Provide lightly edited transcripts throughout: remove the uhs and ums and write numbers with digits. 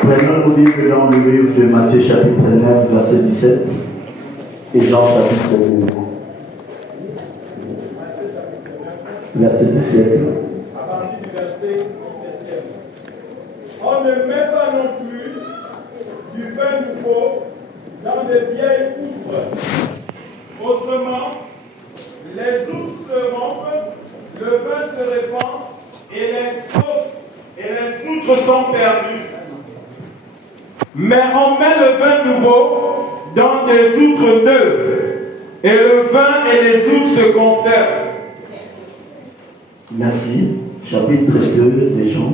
Prenons nos livres dans le livre de Matthieu chapitre 9, verset 17 et Jean chapitre 2, verset 17. À partir du verset 17. On ne met pas non plus du vin nouveau dans de vieilles outres. Autrement, les outres se rompent, le vin se répand et les outres sont perdues. Mais on met le vin nouveau dans des outres neuves, et le vin et les outres se conservent. Merci. Chapitre 2 des Jean.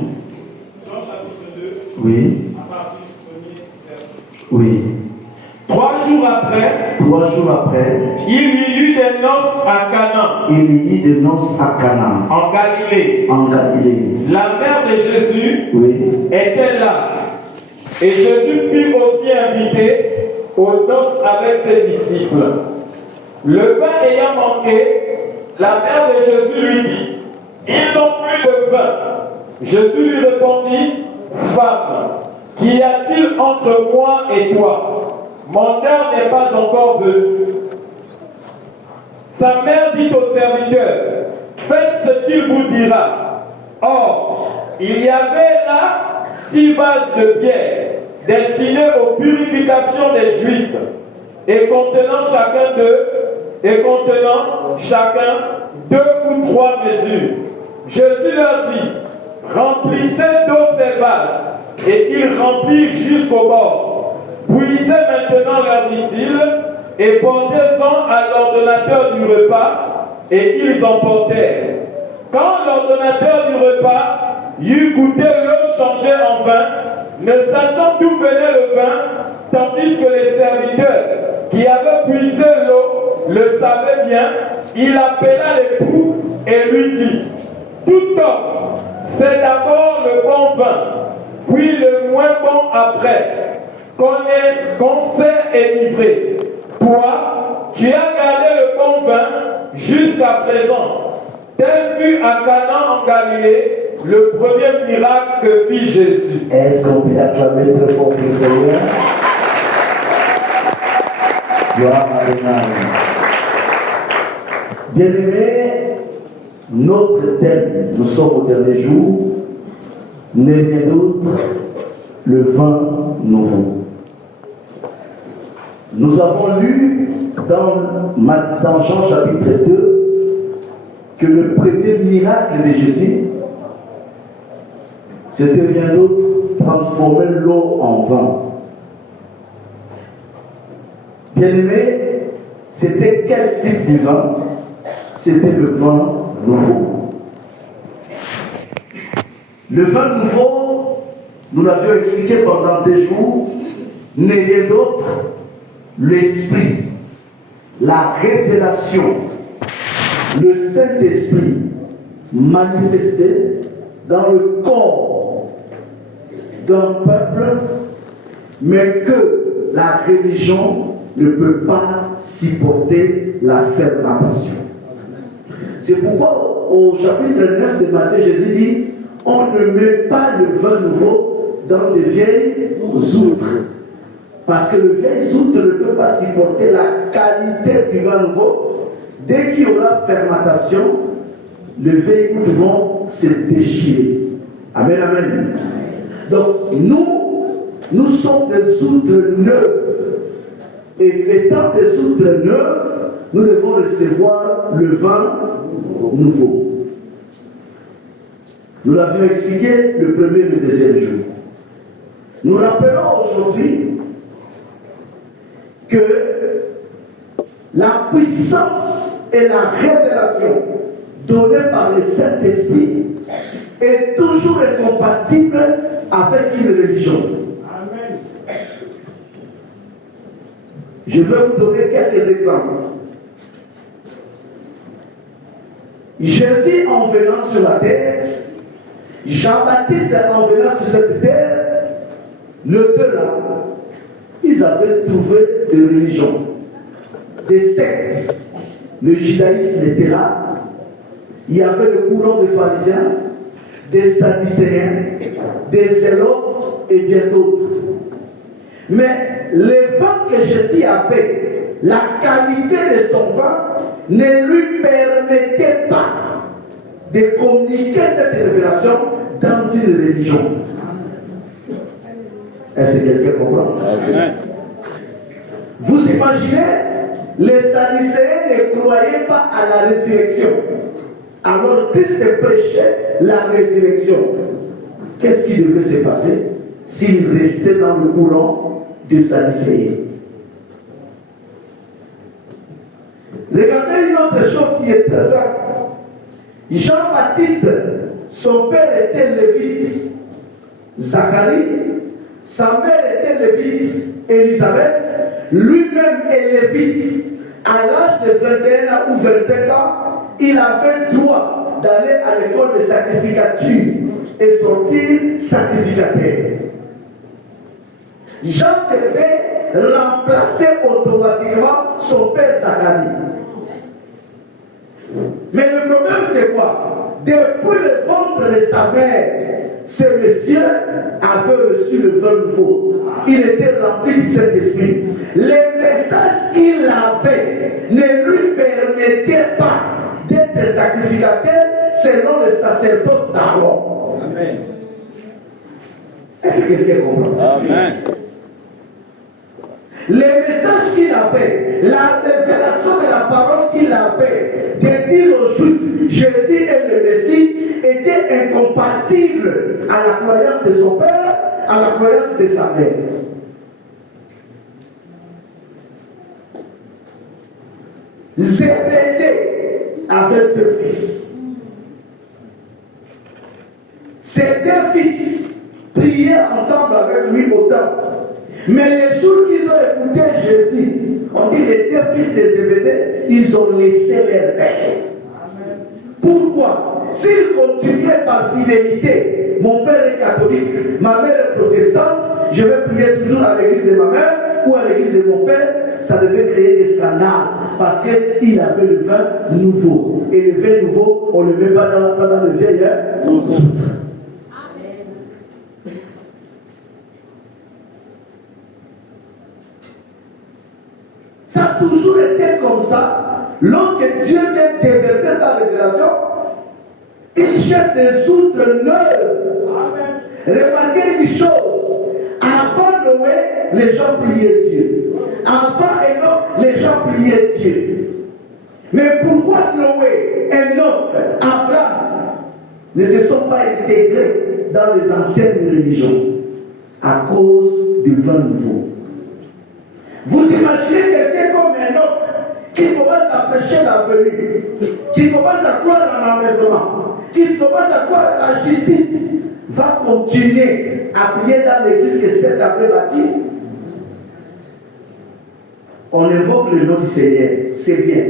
Jean chapitre 2, Oui. à partir du premier verset. Oui. 3 jours après, 3 jours après, il y eut des noces à Cana, il y eut des noces à Cana, en Galilée. en Galilée. La mère de Jésus Oui. était là. Et Jésus fut aussi invité aux noces avec ses disciples. Le pain ayant manqué, la mère de Jésus lui dit, ils n'ont plus de pain. Jésus lui répondit, femme, qu'y a-t-il entre moi et toi? Mon heure n'est pas encore venue. Sa mère dit au serviteur, faites ce qu'il vous dira. Or, il y avait là 6 vases de pierre destinés aux purifications des Juifs et contenant chacun 2 ou 3 mesures. Jésus leur dit, remplissez d'eau ces vases, et ils remplirent jusqu'au bord. Puisez maintenant, leur dit-il, et portez-en à l'ordonnateur du repas, et ils en portèrent. Quand l'ordonnateur du repas eut goûté l'eau changée en vin, ne sachant d'où venait le vin, tandis que les serviteurs qui avaient puisé l'eau le savaient bien, il appela l'époux et lui dit, tout homme, c'est d'abord le bon vin, puis le moins bon après, qu'on s'est énivré. Toi, tu as gardé le bon vin jusqu'à présent. Tel fut à Cana en Galilée le premier miracle que fit Jésus. Est-ce qu'on peut acclamer très fort le Seigneur? Gloire à Dieu. Bien-aimés, notre thème, nous sommes au dernier jour, n'est rien d'autre, le vin nouveau. Nous avons lu dans Jean chapitre 2 que le premier miracle de Jésus, c'était rien d'autre, transformer l'eau en vin. Bien-aimé, c'était quel type de vin? C'était le vin nouveau. Le vin nouveau, nous l'avions expliqué pendant des jours, n'est rien d'autre, l'esprit, la révélation, le Saint-Esprit manifesté dans le corps d'un peuple, mais que la religion ne peut pas supporter la fermentation. C'est pourquoi au chapitre 9 de Matthieu, Jésus dit, on ne met pas le vin nouveau dans des vieilles outres. Parce que le vieil outre ne peut pas supporter la qualité du vin nouveau. Dès qu'il y aura fermentation, les vieilles outres vont se déchirer. Amen, amen. Donc, nous sommes des outres neuves. Et étant des outres neuves, nous devons recevoir le vin nouveau. Nous l'avions expliqué le premier et le deuxième jour. Nous rappelons aujourd'hui que la puissance et la révélation donnée par le Saint-Esprit est toujours incompatible avec une religion. Amen. Je vais vous donner quelques exemples. Jésus en venant sur la terre, Jean-Baptiste en venant sur cette terre, le deux là, ils avaient trouvé des religions, des sectes. Le judaïsme était là. Il y avait le courant des pharisiens, des sadducéens, des zélotes, et bien d'autres. Mais le vin que Jésus avait, la qualité de son vin ne lui permettait pas de communiquer cette révélation dans une religion. Est-ce que quelqu'un comprend? Amen. Vous imaginez, les Sadducéens ne croyaient pas à la résurrection. Alors Christ prêchait la résurrection. Qu'est-ce qui devait se passer s'il restait dans le courant des Sadducéens? Regardez une autre chose qui est très simple. Jean-Baptiste, son père était lévite. Zacharie, sa mère était lévite. Élisabeth, lui-même est lévite. À l'âge de 21 ans ou 25 ans, il avait droit d'aller à l'école de sacrificature et sortir sacrificateur. Jean devait remplacer automatiquement son père Zacharie. Mais le problème c'est quoi? Depuis le ventre de sa mère, ce monsieur avait reçu le vin nouveau. Il était rempli du Saint-Esprit. Les messages qu'il avait ne lui permettaient pas d'être sacrificateur selon le sacerdoce d'Aaron. Amen. Est-ce que quelqu'un comprend? Amen. Les messages qu'il avait, la révélation de la parole qu'il avait, de dire aux Juifs, Jésus est le Messie, était incompatible à la croyance de son père, à la croyance de sa mère. Zébédée avait deux fils. Ces deux fils priaient ensemble avec lui au temple. Mais les jours qu'ils ont écouté Jésus, on dit les deux fils de Zébédée, ils ont laissé leur père. Pourquoi? S'ils continuaient par fidélité, mon père est catholique, ma mère est protestante, je vais prier toujours à l'église de ma mère ou à l'église de mon père, ça devait créer des scandales parce qu'il avait le vin nouveau. Et le vin nouveau, on ne le met pas dans le vieil nouveau. Ça a toujours été comme ça. Lorsque Dieu vient déverser sa révélation, il cherche des outres neuves. Remarquez une chose. Avant Noé, les gens priaient Dieu. Avant Enoch, les gens priaient Dieu. Mais pourquoi Noé, Enoch, Abraham ne se sont pas intégrés dans les anciennes religions? À cause du vin nouveau. Vous imaginez quelqu'un comme Enoch qui commence à prêcher la venue, qui commence à croire en l'enlèvement, qui commence à croire à la justice, va continuer à prier dans l'église que Seth avait bâtie? On évoque le nom du Seigneur, c'est bien.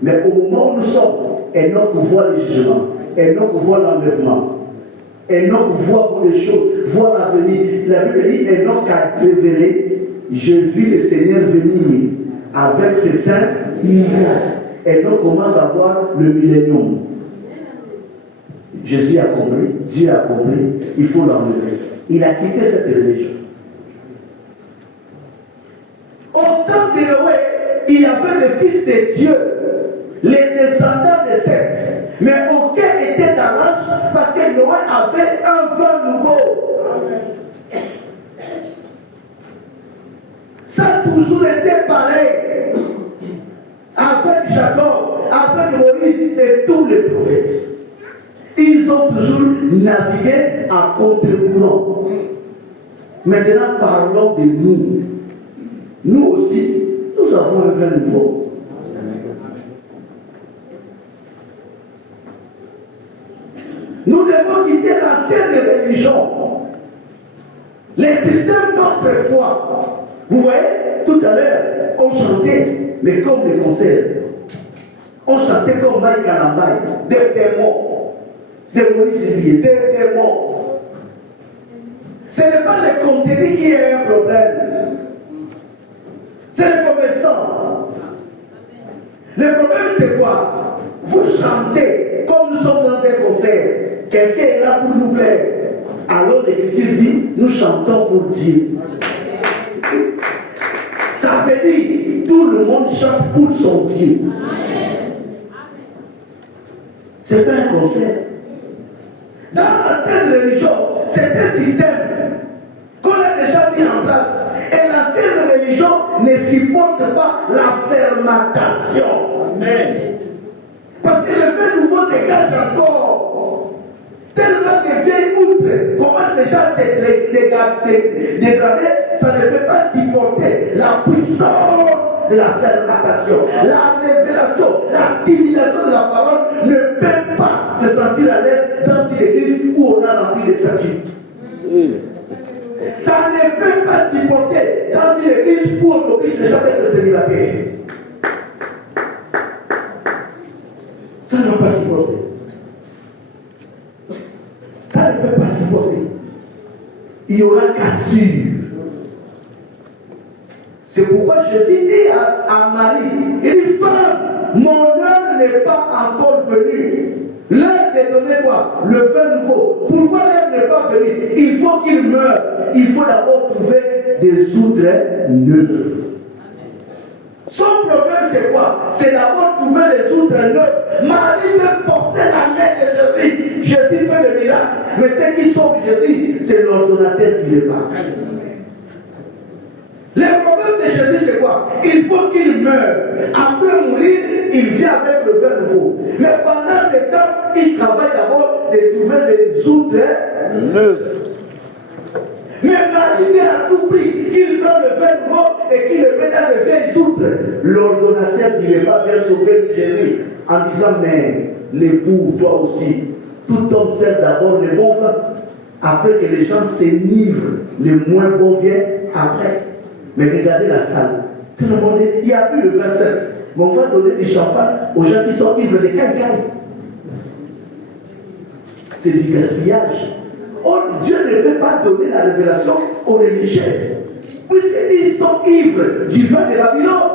Mais au moment où nous sommes, Enoch voit le jugement, Enoch voit l'enlèvement, Enoch voit beaucoup de choses, voit l'avenir. La Bible dit Enoch a révélé. Je vis le Seigneur venir avec ses saints et donc commence à voir le millénium. Jésus a compris, Dieu a compris, il faut l'enlever. Il a quitté cette religion. Au temps de Noé, il y avait des fils de Dieu, les descendants de Seth, mais aucun était dans l'âge parce que Noé avait un vin nouveau. Ça a toujours été pareil avec Jacob, avec Moïse et tous les prophètes. Ils ont toujours navigué à contre-courant. Maintenant, parlons de nous. Nous aussi, nous avons un vin nouveau. Nous devons quitter l'ancienne religion. Les systèmes d'autrefois. Vous voyez, tout à l'heure, on chantait, mais comme des concerts. On chantait comme Mike Alambay, des démons, des Moïse Lié, des démons. Ce n'est pas le contenu qui est un problème. C'est le commerçant. Le problème, c'est quoi? Vous chantez comme nous sommes dans un concert. Quelqu'un est là pour nous plaire. Alors l'Écriture dit, nous chantons pour Dieu. Ça veut dire, tout le monde chante pour son Dieu. Ce n'est pas un concert. Dans l'ancienne religion, c'est un système qu'on a déjà mis en place. Et l'ancienne religion ne supporte pas la fermentation. Amen. Parce que le vin nouveau dégage encore. Tellement les vieilles outres commencent déjà à se dégrader, ça ne peut pas supporter la puissance de la fermentation. La révélation, la stimulation de la parole ne peut pas se sentir à l'aise dans une église où on a rempli les statuts. Ça ne peut pas supporter dans une église où on oblige les gens d'être célibataires. Ça ne va pas supporter. Ça ne peut pas supporter. Il y aura cassure. C'est pourquoi Jésus dit à Marie, il dit, femme, mon heure n'est pas encore venue. L'heure est donnée quoi? Le vin nouveau. Pourquoi l'heure n'est pas venue? Il faut qu'il meure. Il faut d'abord trouver des outres neuves. Son problème c'est quoi? C'est d'abord trouver les outres neuves. Marie veut forcer la main de Jésus. Jésus fait le miracle. Mais ce qui sauve Jésus, c'est l'ordonnateur qui le parle. Le problème de Jésus, c'est quoi? Il faut qu'il meure. Après mourir, il vient avec le vin nouveau. Mais pendant ce temps, il travaille d'abord de trouver des outres neuves. Mais Marie vient à tout prix qu'il prend le vin nouveau et qu'il le met dans les vieilles outres. L'ordonnateur ne dirait pas bien sauver Jésus en disant, mais l'époux, toi aussi, tout homme sert d'abord les bons vins. Après que les gens s'enivrent, les moins bons viennent après. Mais regardez la salle. Tout le monde dit, il n'y a plus le 27. Mais on va donner du champagne aux gens qui sont ivres de caille-caille. C'est du gaspillage. Oh, Dieu ne peut pas donner la révélation aux religieux. Puisqu'ils sont ivres du vin de Babylone.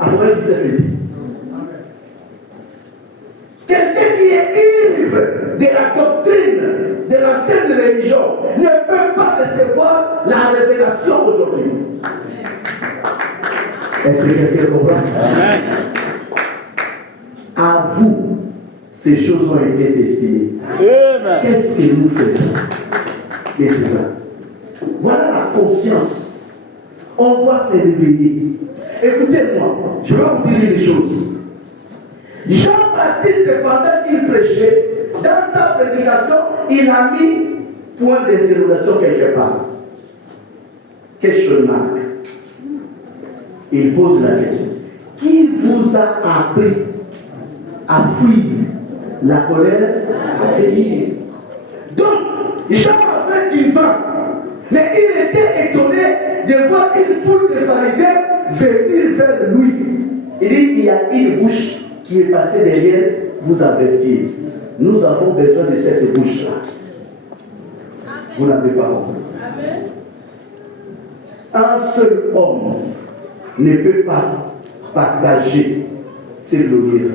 Après, il s'est fait. Quelqu'un qui est ivre de la doctrine de l'ancienne religion ne peut pas recevoir la révélation aujourd'hui. Est-ce que quelqu'un comprend? À vous, ces choses ont été destinées. Qu'est-ce que nous faisons? Et c'est ça. Voilà la conscience. On doit se réveiller. Écoutez-moi, je vais vous dire une chose. Jean-Baptiste, pendant qu'il prêchait, dans sa prédication, il a mis point d'interrogation quelque part. Question marque. Il pose la question. Qui vous a appris à fuir la colère à venir? Donc, Jean avait du vin, mais il était étonné de voir une foule de pharisiens venir vers lui. Il dit, il y a une bouche qui est passée derrière vous avertir. Nous avons besoin de cette bouche-là. Vous n'avez pas compris. Un seul homme ne peut pas partager ses glorieux.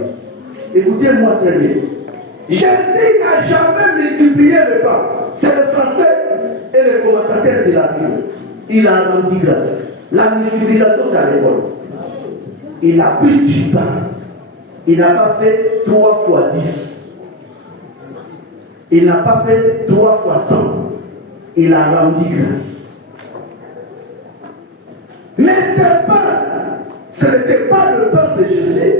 Écoutez-moi très bien. Jésus n'a jamais multiplié le pain. C'est le français et le commentateur de la Bible. Il a rendu grâce. La multiplication, c'est à l'école. Il a pris du pain. Il n'a pas fait 3 fois 10. Il n'a pas fait 3 fois 100. Il a rendu grâce. Mais ce n'était pas le pain de Jésus.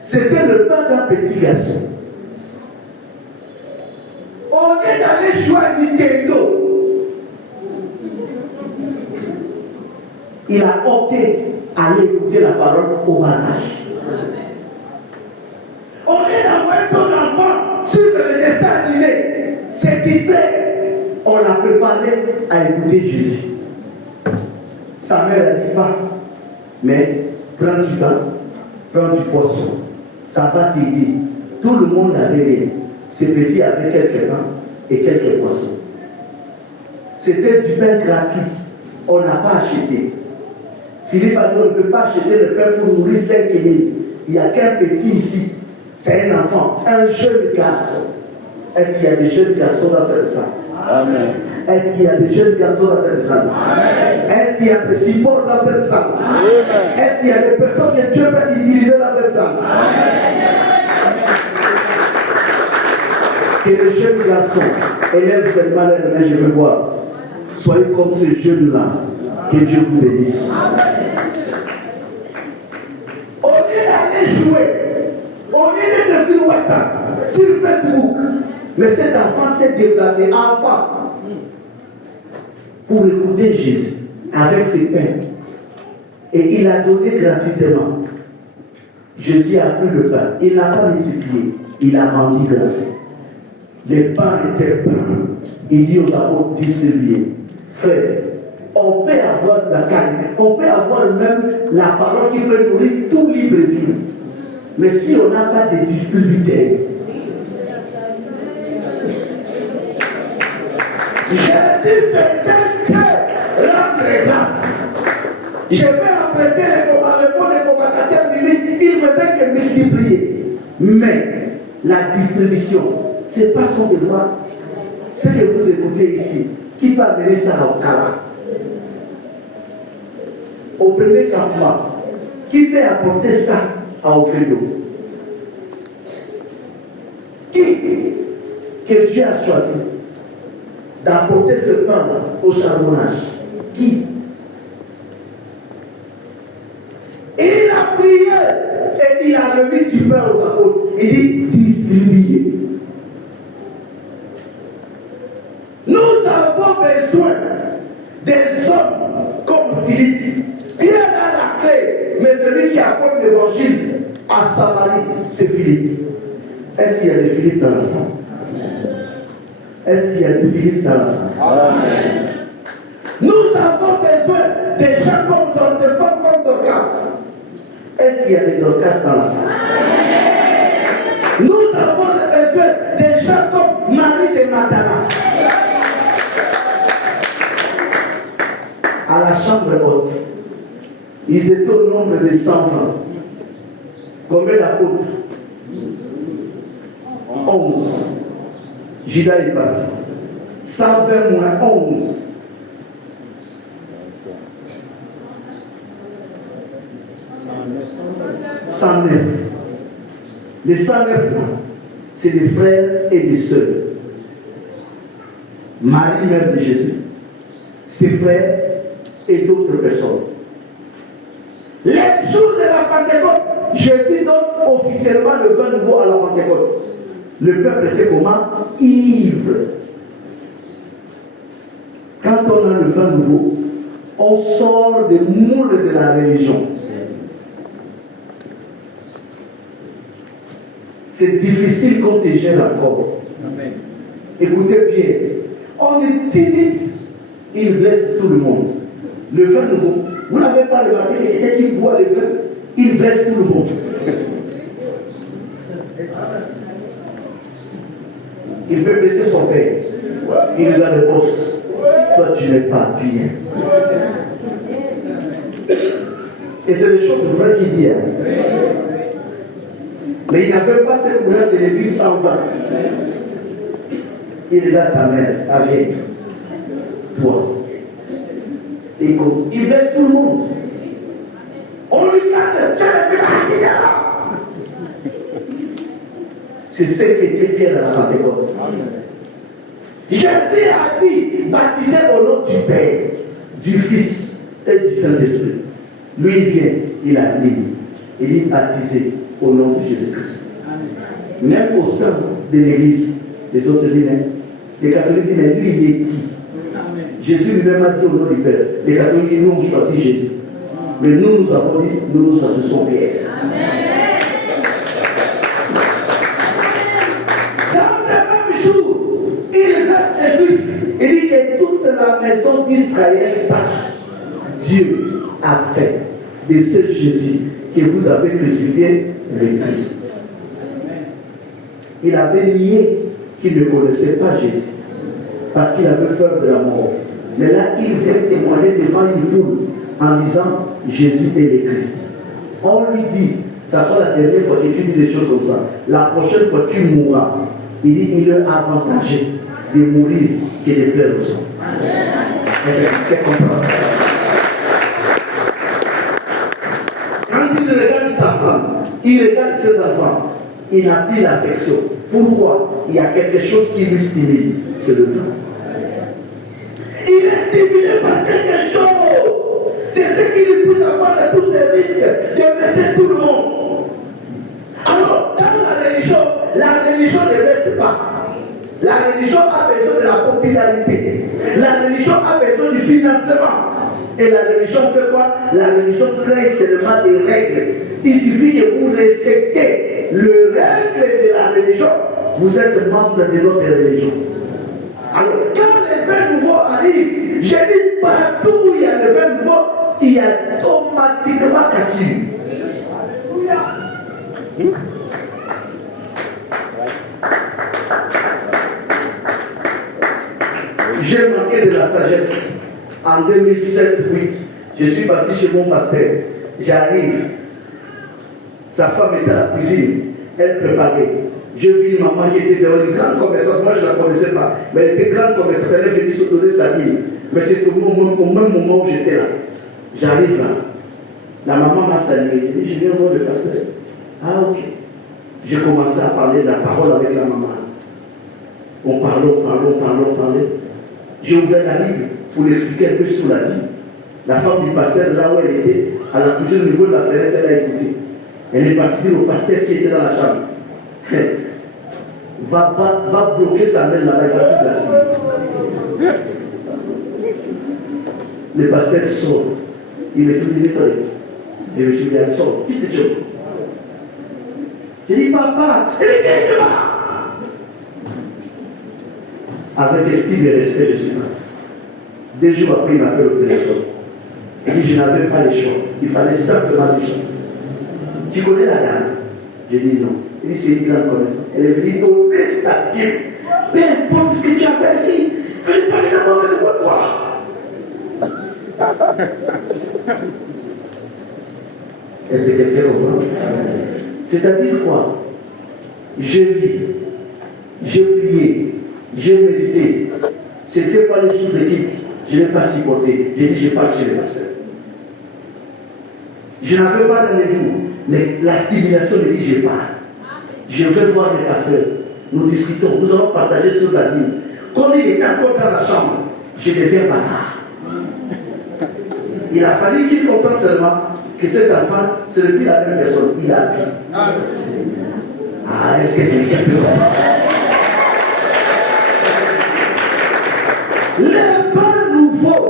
C'était le pain d'un petit garçon. On est allé jouer à Nintendo. Il a opté à aller écouter la parole au bas âge. On est d'envoyer ton enfant suivre le dessin animé. C'est distrait. On l'a préparé à écouter Jésus. Sa mère a dit pas, mais prends du pain, prends du poisson. Ça va t'aider. Tout le monde avait rien. Ces petits avaient quelques pains et quelques poissons. C'était du pain gratuit. On n'a pas acheté. Philippe a dit, on ne peut pas acheter le pain pour nourrir 5 000. Il n'y a qu'un petit ici. C'est un enfant, un jeune garçon. Est-ce qu'il y a des jeunes garçons dans cette salle? Amen. Est-ce qu'il y a des jeunes garçons dans cette salle? Est-ce qu'il y a des supports dans cette salle? Est-ce qu'il y a des personnes que Dieu peut utiliser dans cette salle? Que les jeunes garçons élèvent seulement leurs mains, je veux voir. Soyez comme ces jeunes-là. Que Dieu vous bénisse. Au lieu d'aller jouer, au lieu d'être sur WhatsApp, sur Facebook, mais cet enfant s'est déplacé enfant pour écouter Jésus avec ses pains. Et il a donné gratuitement. Jésus a pris le pain. Il n'a pas multiplié. Il a rendu grâce. Les pains étaient pleins. Il dit aux apôtres distribués. Frère, on peut avoir la carne, on peut avoir même la parole qui peut nourrir tout libre vie. Mais si on n'a pas de distributeurs, Jésus faisait que rendre grâce. Je vais emprunter les commentateurs bibliques, il faisait que multiplier. Mais la distribution, ce n'est pas son devoir. Ce que vous écoutez ici, qui peut amener ça au Kala? Au premier campement, qui peut apporter ça à Ophédo? Qui que Dieu a choisi d'apporter ce pain-là au charbonnage? Qui? Il a prié et il a remis du pain aux apôtres. Il dit distribuez. Nous avons besoin des hommes comme Philippe. Pierre a la clé, mais celui qui apporte l'évangile à Samarie, c'est Philippe. Est-ce qu'il y a des Philippe dans la salle? Est-ce qu'il y a des Philippe dans la salle? Amen. Nous avons besoin des gens comme Dorcas, des femmes comme Dorcas. Est-ce qu'il y a des Dorcas dans la salle? Amen. Nous avons besoin des gens comme Marie de Magdala. À la chambre haute, ils étaient au nombre de 120. Combien d'apôtres? 11. Judas est parti. 120 moins 11. 109. Les 109 là, c'est des frères et des sœurs. Marie, mère de Jésus, ses frères et d'autres personnes. Les jours de la Pentecôte, Jésus donne officiellement le vin nouveau à la Pentecôte. Le peuple était comment? Ivre. Quand on a le vin nouveau, on sort des moules de la religion. C'est difficile qu'on te gère encore. Amen. Écoutez bien, on est timide, il blesse tout le monde. Le vin nouveau, vous n'avez pas remarqué que quelqu'un qui voit le vin, il blesse tout le monde. Il peut blesser son père. Il est dans le boss. Toi, tu n'es pas bien. Et c'est le choses vraies qui dit. Mais il n'avait pas cette couleur de l'église 120. Il est là, sa mère, avec toi. Et il blesse tout le monde. On lui garde, c'est ce qu'était Pierre à la Pentecôte. Jésus a dit, baptisé au nom du Père, du Fils et du Saint-Esprit. Lui, il vient, il a dit, il est baptisé au nom de Jésus-Christ. Même au sein de l'Église, les autres disent, les catholiques disent, mais lui, il est qui? Jésus lui-même a dit au nom du Père. Les catholiques disent, nous, on choisit Jésus. Mais nous, nous avons dit, nous choisissons Pierre. Dans ce même jour, il lève les Juifs. Il dit que toute la maison d'Israël sache. Dieu a fait de ce Jésus que vous avez crucifié le Christ. Il avait nié qu'il ne connaissait pas Jésus parce qu'il avait peur de la mort. Mais là, il vient témoigner devant une foule en disant Jésus est le Christ. On lui dit, ça sera la dernière fois que tu dis des choses comme ça. La prochaine fois, tu mourras. Il dit, il est avantagé de mourir que de plaire aux hommes. C'est comprendre. Quand il regarde sa femme, il regarde ses enfants, il n'a plus l'affection. Pourquoi? Il y a quelque chose qui lui stimule, c'est le vin. Il est stimulé par quelque chose. C'est ce qui lui pousse à prendre tous ces risques, de blesser tout le monde. Alors, dans la religion ne reste pas. La religion a besoin de la popularité. La religion a besoin du financement. Et la religion fait quoi? La religion crée seulement des règles. Il suffit que vous respectez le règle de la religion, vous êtes membre de notre religion. Alors, quand les vins nouveaux arrivent, j'ai dit partout où il y a le vin nouveau, il y a automatiquement cassure. J'ai manqué de la sagesse. En 2007-2008, je suis parti chez mon pasteur. J'arrive. Sa femme était à la cuisine. Elle préparait. Je vis une maman qui était dehors, une grande commerçante. Moi, je ne la connaissais pas. Mais elle était grande commerçante. Elle est venue se donner sa vie. Mais c'est au même moment où j'étais là. J'arrive là. La maman m'a salué. Elle dit, je viens voir le pasteur. Ah, ok. J'ai commencé à parler de la parole avec la maman. On parlait. J'ai ouvert la Bible pour l'expliquer un peu sur la vie. La femme du pasteur, là où elle était, à la cuisine au niveau de la fenêtre, elle a écouté. Elle est partie dire au pasteur qui était dans la chambre. Va bloquer sa main là-bas, il va tout la suivre. Le pasteur sort. Il me dit, et je me suis dit, elle sort. Qui te tue? J'ai dit, papa, il est là. Avec esprit de respect, je suis parti. 2 jours après, il m'appelle au téléphone. Il dit, je n'avais pas les choix. Il fallait simplement des choses. Tu connais la dame? J'ai dit non. Il dit, c'est une grande connaissance. Elle est venue donner ta Bible. Peu importe ce que tu as fait dit, fais pas les mauvaises voix, toi. Est-ce que quelqu'un comprend? C'est-à-dire quoi? J'ai lu, j'ai prié, j'ai médité. C'était pas les jours d'Égypte. Je n'ai pas supporté. J'ai dit, je pars chez le pasteur. Je n'avais pas rendez-vous, mais la stimulation me dit, je pars. Je vais voir le pasteur. Nous discutons, nous allons partager sur la vie. Comme il est encore dans la chambre, je deviens bavard. Il a fallu qu'il comprenne seulement que cet enfant, ce n'est plus la même personne. Il a appris. Ah, est-ce que quelqu'un peut voir? Le vin nouveau,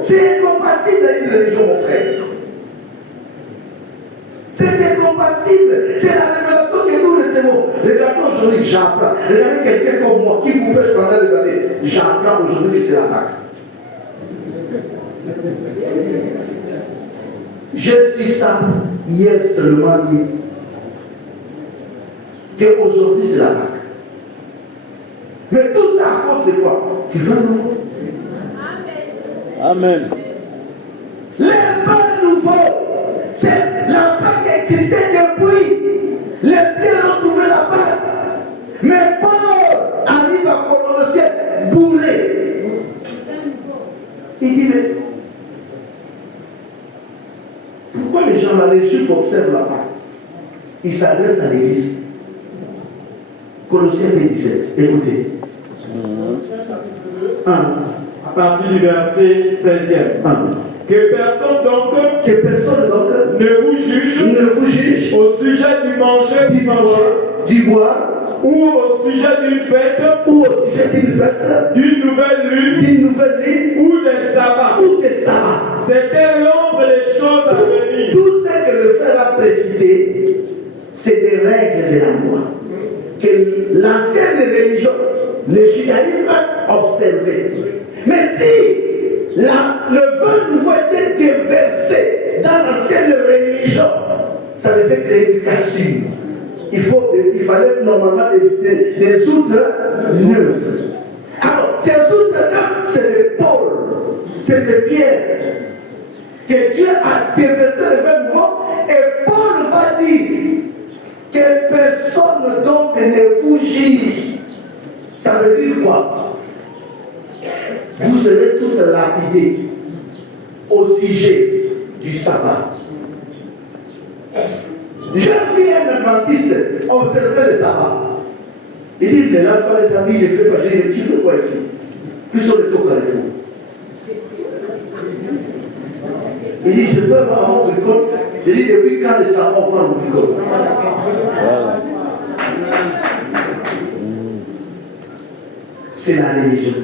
c'est incompatible avec une religion, mon frère. C'est incompatible. C'est la révélation que nous recevons. Regardez aujourd'hui, j'apprends. Regardez quelqu'un comme moi qui vous prêche pendant des années. J'apprends aujourd'hui que c'est la Pâque. Je suis ça hier seulement lui. Qu'aujourd'hui c'est la Pâque. Mais tout ça à cause de quoi? Du vin nouveau. Amen. Le vin nouveau, c'est la Pâque qui existait depuis. Les pierres ont trouvé la Pâque. Mais Paul arrive à Colossiens bourré. Il dit, mais pourquoi les gens là, les Juifs observent la Pâque? Ils s'adressent à l'église. Colossiens 17, écoutez. 1. À partir du verset 16e. 1. Que personne donc ne vous juge au sujet du manger, du boire, ou au sujet d'une fête, d'une nouvelle lune, ou des sabbats. C'était l'ombre des choses à venir. Tout ce que le frère a précisé, c'est des règles de la loi que l'ancienne religion, le judaïsme, observait. Mais si le vin nouveau était déversé dans l'ancienne religion, ça devait créer une cassure. Il fallait normalement éviter des outres neuves. Alors, ces outres neuves, c'est les pôles, c'est les pierres que Dieu a déversé le vin nouveau. Et Paul va dire que personne donc ne vous juge Ça veut dire quoi? Vous serez tous lapidés au sujet du sabbat. J'ai vu un adventiste observer le sabbat. Il dit, il ne lave pas les habits, il ne fait pas. Je dis, tu fais quoi ici? Plus sur le taux Carrefour. Il dit, je peux avoir mon bricole. Je dis, depuis quand le sabbat, on parle de bricole? C'est la religion.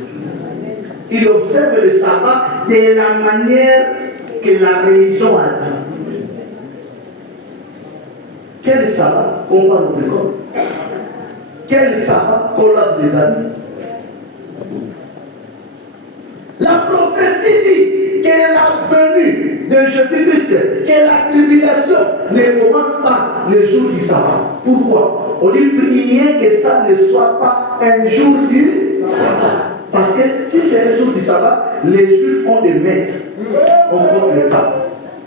Il observe le sabbat de la manière que la religion a dit. Quel sabbat qu'on parle de bricole? Quel sabbat qu'on lave les habits? La prophétie dit que la venue de Jésus-Christ, que la tribulation ne commence pas le jour du sabbat. Pourquoi? On dit prier que ça ne soit pas un jour du sabbat. Parce que si c'est un jour du sabbat, les juifs ont des maîtres. On compte le temps.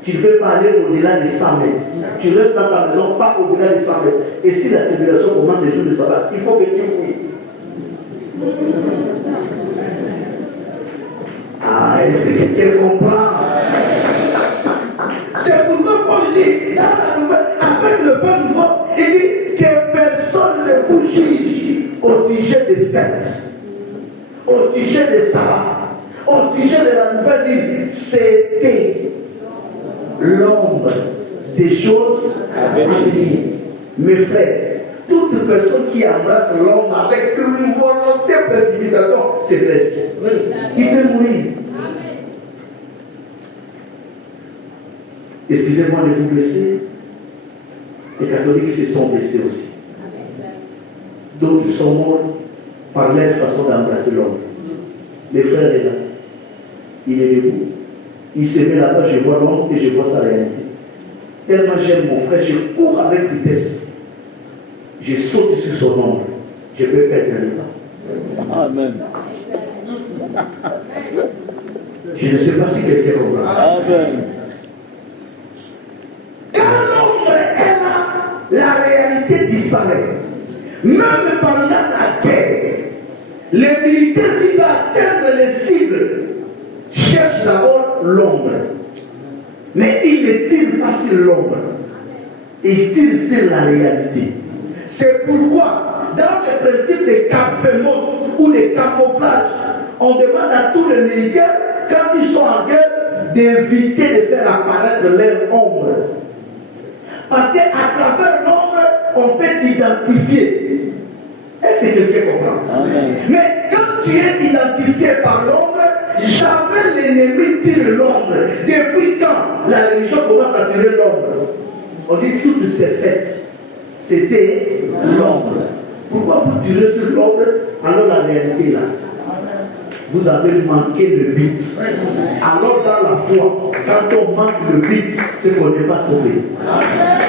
Tu ne peux pas aller au-delà des 100 mètres. Tu restes dans ta maison, pas au-delà des 100 mètres. Et si la tribulation commence le jour du sabbat, il faut que tu pries. Ah, est-ce que quelqu'un comprend? C'est pourquoi Paul dit, dans la nouvelle, avec le vin nouveau, il dit que personne ne vous juge au sujet des fêtes, au sujet des sabbats, au sujet de la nouvelle vie. C'était l'ombre des choses à venir. Mes frères, toute personne qui embrasse l'ombre avec une volonté précipitatoire se blesse. Il peut mourir. Excusez-moi de vous blesser. Les catholiques se sont blessés aussi. D'autres sont morts par leur façon d'embrasser l'ombre. Les frères est là. Il est debout. Il se met là-bas, je vois l'ombre et je vois sa réalité. Tellement j'aime mon frère, je cours avec vitesse. Je saute sur son ombre. Je peux perdre le temps. Amen. Je ne sais pas si quelqu'un comprend. Amen. Quand l'ombre est là, la réalité disparaît. Même pendant la guerre, les militaires qui veulent atteindre les cibles cherchent d'abord l'ombre. Mais ils ne tirent pas sur l'ombre. Ils tirent sur la réalité. C'est pourquoi, dans le principe de camouflage ou de camouflage, on demande à tous les militaires, quand ils sont en guerre, d'éviter de faire apparaître leur ombre. Parce qu'à travers l'ombre, on peut t'identifier. Est-ce que quelqu'un comprend? Amen. Mais quand tu es identifié par l'ombre, jamais l'ennemi tire l'ombre. Depuis quand la religion commence à tirer l'ombre? On dit toutes ces fêtes, c'était l'ombre. Pourquoi vous tirez sur l'ombre alors la réalité est là? Vous avez manqué le but. Alors dans la foi, quand on manque le but, c'est qu'on n'est pas sauvé.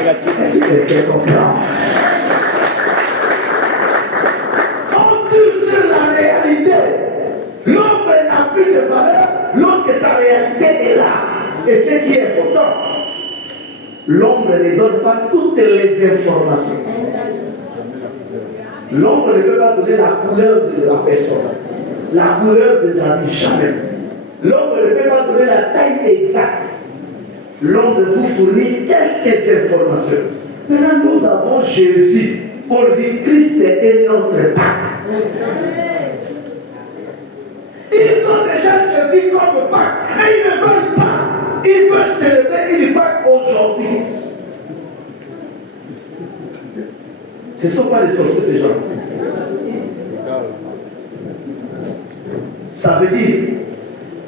Est-ce que quelqu'un comprend? On tire sur la réalité. L'ombre n'a plus de valeur lorsque sa réalité est là. Et ce qui est important, l'ombre ne donne pas toutes les informations. L'ombre ne peut pas donner la couleur de la personne, la couleur des habits, jamais. L'ombre ne peut pas donner la taille exacte. L'ombre vous fournit quelques informations. Maintenant, nous avons Jésus. Paul dit Christ est notre Pâque. Ils ont déjà Jésus comme Pâque. Et ils ne veulent pas. Ils veulent célébrer une Pâque aujourd'hui. Ce ne sont pas les sorciers, ces gens. Ça veut dire,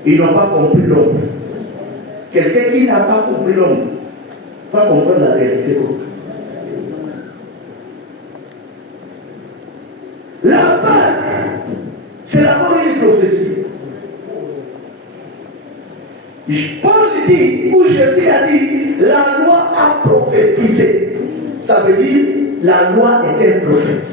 ils n'ont pas compris l'homme. Quelqu'un qui n'a pas compris l'homme va comprendre la réalité. La Pâque, c'est d'abord une prophétie. Paul dit, ou Jésus a dit, la loi a prophétisé. Ça veut dire, la loi est un prophète.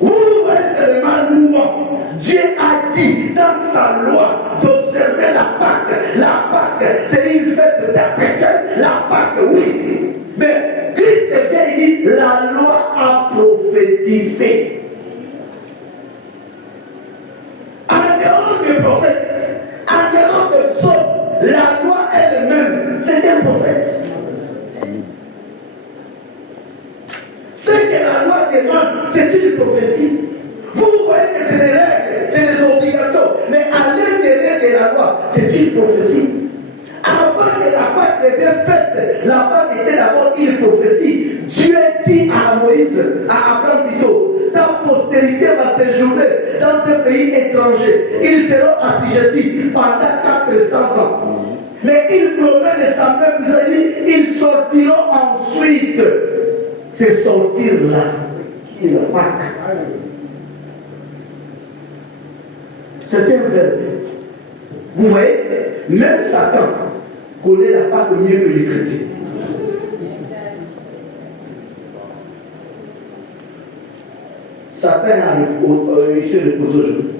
Vous êtes seulement loi. Dieu a dit dans sa loi d'observer la Pâque. La Pâque, c'est une fête perpétuelle. La Pâque, oui. Mais Christ vient et dit, la loi a prophétisé. la loi, c'est une prophétie. Avant que la Pâque devienne faite, la Pâque était d'abord une prophétie. Dieu dit à Moïse, à Abraham plutôt, ta postérité va séjourner dans un pays étranger. Ils seront assujettis pendant 400 ans. Mais il promet les Samuel, ils sortiront ensuite. C'est sortir là qui est la Pâque. C'est un verbe. Vous voyez, même Satan connaît la Pâque mieux que les chrétiens. Satan il se repose aujourd'hui.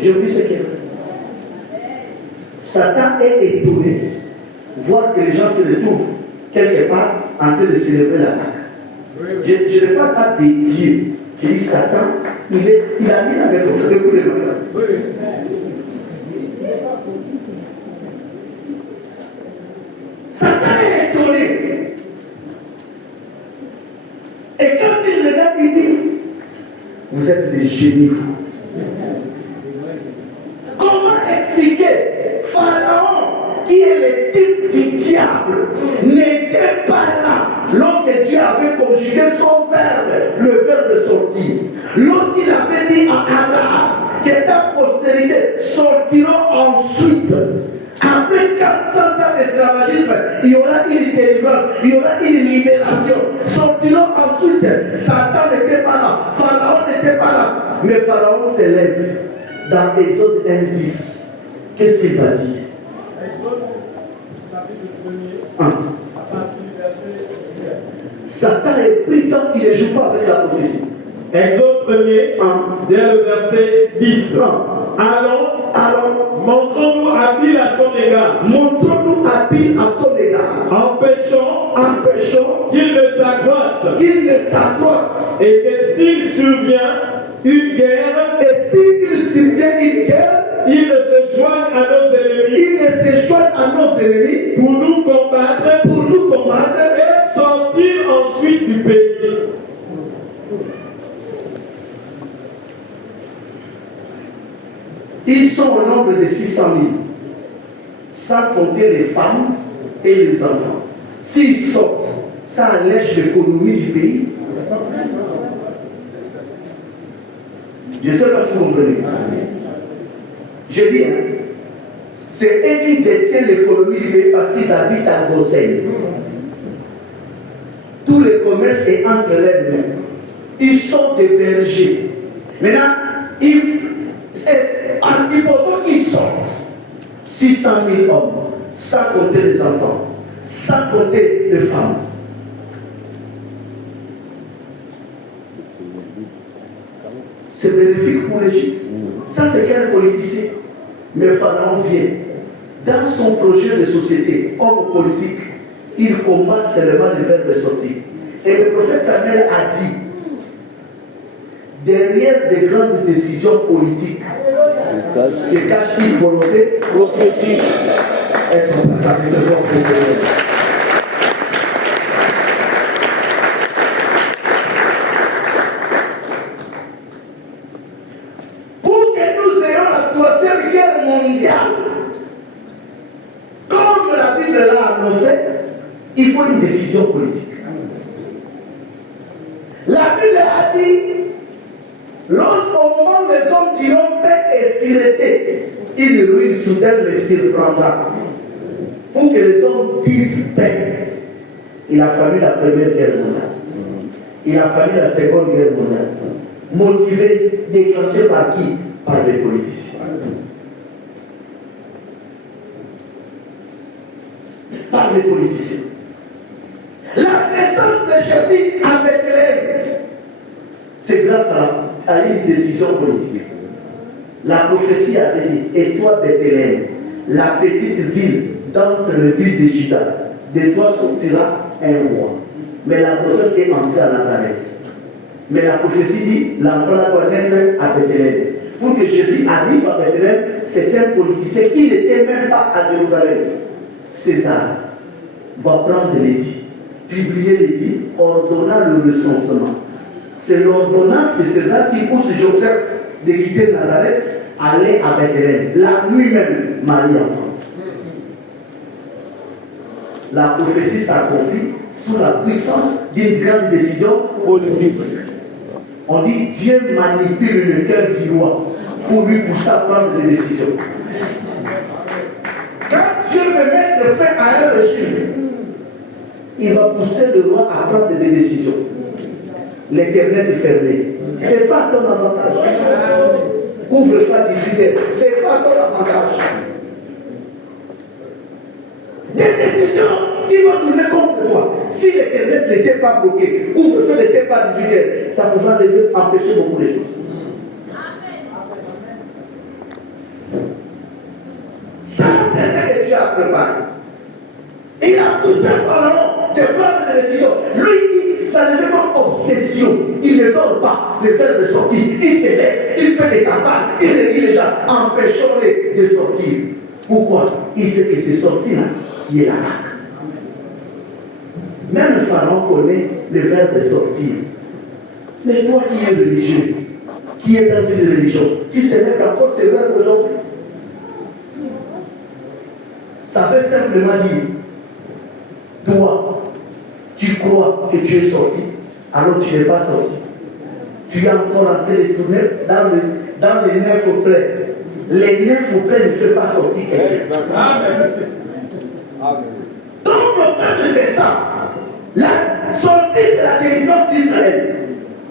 J'ai vu ce qu'il fait. Satan est étonné voir que les gens se retrouvent quelque part en train de célébrer la Pâque. Je ne parle pas des dieux. Je dis Satan, il a mis la main comme ça depuis le matin. Satan est étonné. Et quand il regarde, il dit, vous êtes des génies, vous. Comment expliquer Pharaon, qui est le type du diable, n'était pas là lorsque Dieu avait conjugué son verbe, le verbe sortir. Lorsqu'il avait dit à Abraham que ta postérité sortira ensuite. Après 400 ans d'esclavagisme, il y aura une délivrance, il y aura une libération. Sortiront ensuite. Satan n'était pas là, Pharaon n'était pas là. Mais Pharaon s'élève dans Exode 1:10. Qu'est-ce qu'il va dire? Satan est pris tant qu'il ne joue pas avec la prophétie. Exode 1er, dès le verset 10. Allons, montrons-nous habiles à son égard. Montrons-nous habiles à son égard. Empêchons qu'il ne s'accroisse. Et que s'il survient une guerre, il ne se joigne à nos ennemis. Pour nous combattre et sortir ensuite du pays. Ils sont au nombre de 600 000, sans compter les femmes et les enfants. S'ils sortent, ça allège l'économie du pays. Je ne sais pas si vous comprenez. Je dis, c'est eux qui détiennent l'économie du pays parce qu'ils habitent à Gossel. Tout le commerce est entre leurs mains. Ils sont des bergers. Maintenant, en supposant qu'ils sortent 600 000 hommes, sans compter les enfants, sans compter les femmes. C'est bénéfique pour l'Égypte. Ça, c'est quel politicien? Mais Pharaon vient. Dans son projet de société, homme politique, il combat seulement le verbe de sortir. Et le prophète Samuel a dit, derrière des grandes décisions politiques, se cache une volonté prophétique. Est-ce qu'on peut passer le bon prophète? Comme la Bible l'a annoncé, il faut une décision politique. La Bible a dit, lorsqu'au moment où les hommes diront paix et sûreté, une ruine soudaine les surprendra. Pour que les hommes disent paix, il a fallu la première guerre mondiale. Il a fallu la seconde guerre mondiale. Motivé, déclenché par qui? Par les politiciens. Par les politiciens. La naissance de Jésus à Bethléem, c'est grâce à une décision politique. La prophétie avait dit, et toi Bethléem, la petite ville d'entre les villes de Juda, de toi sortira un roi. Mais la grossesse est entrée à Nazareth. Mais la prophétie dit, l'enfant doit naître à Bethléem. Pour que Jésus arrive à Bethléem, c'est un politicien qui n'était même pas à Jérusalem. César va prendre l'édit, publier l'édit, ordonnant le recensement. C'est l'ordonnance de César qui pousse Joseph de quitter Nazareth allait à Bethléem. La nuit même, Marie enfante. La prophétie s'accomplit sous la puissance d'une grande décision politique. On dit Dieu manipule le cœur du roi pour lui pousser à prendre des décisions. Quand Dieu veut mettre fin à un régime, il va pousser le roi à prendre des décisions. L'Éternel est fermé. Ce n'est pas ton avantage. Ouvre sa difficulté. Ce n'est pas ton avantage. Des décisions qui vont tourner contre toi. Si l'Éternel n'était pas bloqué, ouvre-feu n'était pas difficile, ça pouvait empêcher beaucoup de choses. Ça, c'est ce que Dieu a préparé. Il a poussé Pharaon de prendre des décisions. Lui, ça le fait comme obsession. Il ne donne pas de faire de sortie. Il s'élève, il fait des campagnes, il dit les gens, empêchons-les de sortir. Pourquoi? Il sait que ces sorties-là, il est la laque. Même le Pharaon connaît le verbe de sortir. Mais toi qui es religieux, qui est dans une religion, tu célèbres encore ce verbe aujourd'hui. Ça veut simplement dire, toi, tu crois que tu es sorti, alors tu n'es pas sorti. Tu es encore en train de tourner dans les neuf auprès. Les neuf auprès ne font pas sortir quelqu'un. Amen. Ton problème, c'est ça. La sortie, c'est la délivrance d'Israël.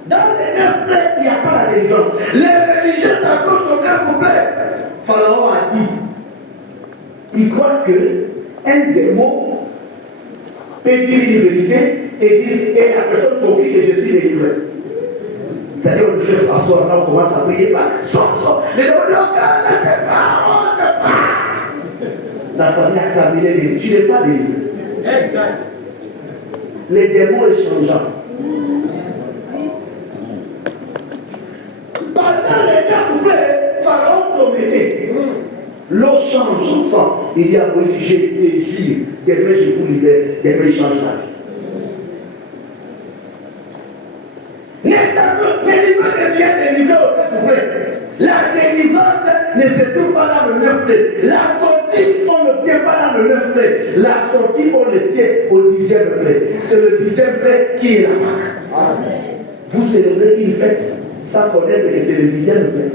Dans les neuf plaies, il n'y a pas la délivrance. Les religieux s'approchent au neuf auprès. Pharaon a dit, il croit qu'un démon peut dire une vérité et la personne compris que je suis délivré. C'est-à-dire, on nous fait s'asseoir, là, on commence à prier, sors, les démons disent, on ne pas. La famille a clamé, tu n'es pas délivré. Exact. Les démons échangeants. Pendant les neuf couplets, Pharaon promettait. L'eau change en sang. Il dit à Moïse, j'ai désir, demain je vous libère, demain je change la vie. Ne dis pas que tu es délivré au neuf couplets. La délivrance ne se trouve pas dans le neuf couplets. La sortie, on ne tient pas dans le neuf couplets. La sortie, on le tient au 10e couplet. C'est le 10e couplet qui est la Pâque. Vous célébrez une fête sans connaître que c'est le 10e couplet.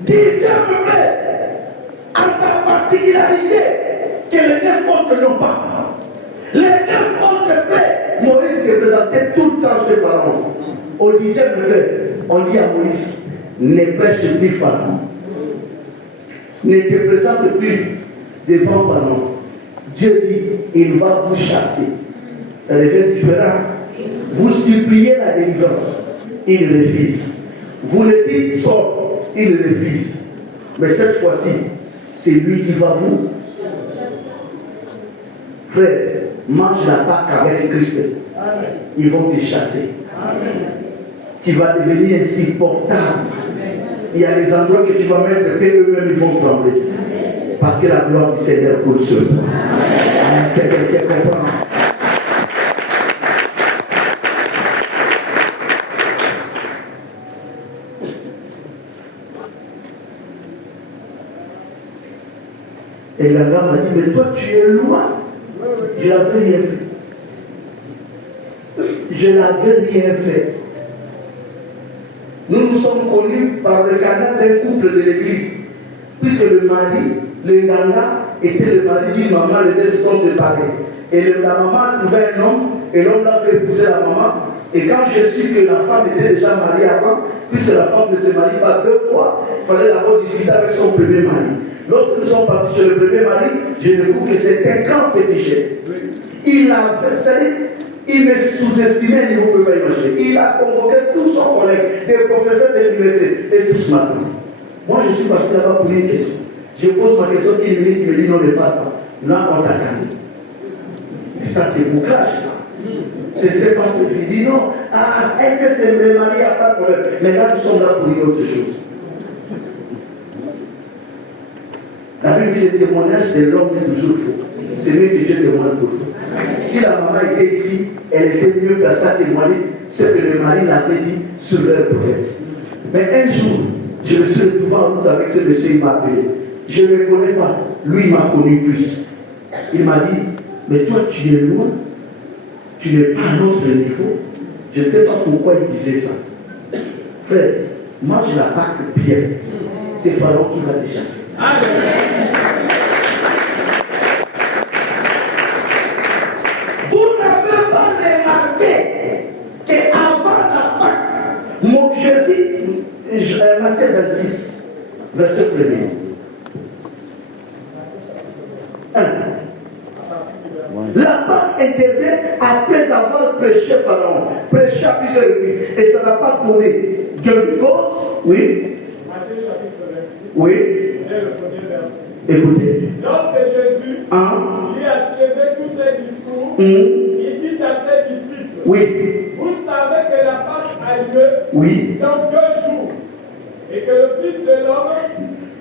Dixième couplet a sa particularité que les neuf autres n'ont pas. Les neuf autres plaies, Moïse se présentait tout le temps chez Pharaon. Au 10e couplet, on dit à Moïse, ne prêche plus Pharaon. Ne te présente plus devant Pharaon. Dieu dit, il va vous chasser. Ça devient différent. Vous suppliez la délivrance, il refuse. Vous le dites, sort. Il refuse. Mais cette fois-ci, c'est lui qui va vous. Frère, mange la Pâque avec Christ. Ils vont te chasser. Tu vas devenir insupportable. Il y a des endroits que tu vas mettre, et eux-mêmes ils vont trembler. Parce que la gloire du Seigneur coule sur toi. C'est quelqu'un qui comprend. Et la dame m'a dit, mais toi tu es loin. Je n'avais rien fait. Je n'avais rien fait. Nous nous sommes connus par le canal d'un couple de l'église. Puisque le mari, le Nganga, était le mari d'une maman, les deux se sont séparés. Et la maman a trouvé un homme, et l'homme l'a fait épouser la maman. Et quand j'ai su que la femme était déjà mariée avant, puisque la femme ne se marie pas deux fois, il fallait d'abord discuter avec son premier mari. Lorsque nous sommes partis sur le premier mari, je découvre que c'est un grand féticheur. Il a fait, c'est-à-dire, il me sous-estimait, il ne pouvait pas imaginer. Il a convoqué tous son collègues, des professeurs de l'université, et tous m'attendent. Moi, je suis parti là-bas pour une question. Je pose ma question, 10 minutes, il me dit non, ne pas attendre. Là, on t'attend. Et ça, c'est bouclage, ça. C'était pas pour lui. Il dit non, est-ce que c'est le mari, il n'y a pas de problème. Mais là, nous sommes là pour une autre chose. La Bible dit le témoignage de l'homme est toujours faux. C'est mieux que Dieu témoigne pour toi. Si la maman était ici, elle était mieux placée à témoigner ce que le mari l'avait dit sur leur prophète. Mais un jour, je me suis retrouvé en route avec ce monsieur, il m'a appelé. Je ne le connais pas. Lui, il m'a connu plus. Il m'a dit, mais toi, tu es loin. Tu n'es pas à notre niveau. Je ne sais pas pourquoi il disait ça. Frère, mange la Pâque bien. C'est Pharaon qui va te chasser. Amen. Vous n'avez pas remarqué qu'avant la Pâque, mon Jésus, Matthieu 26, verset 1. La Pâque intervient après avoir prêché Pharaon, prêché à plusieurs reprises, et ça n'a pas donné gain de cause. Oui. Matthieu chapitre 26. Oui. Dès le premier verset. Écoutez. Lorsque Jésus lui achevé tous ses discours, il dit à ses disciples, vous savez que la Pâque a lieu dans 2 jours, et que le Fils de l'homme,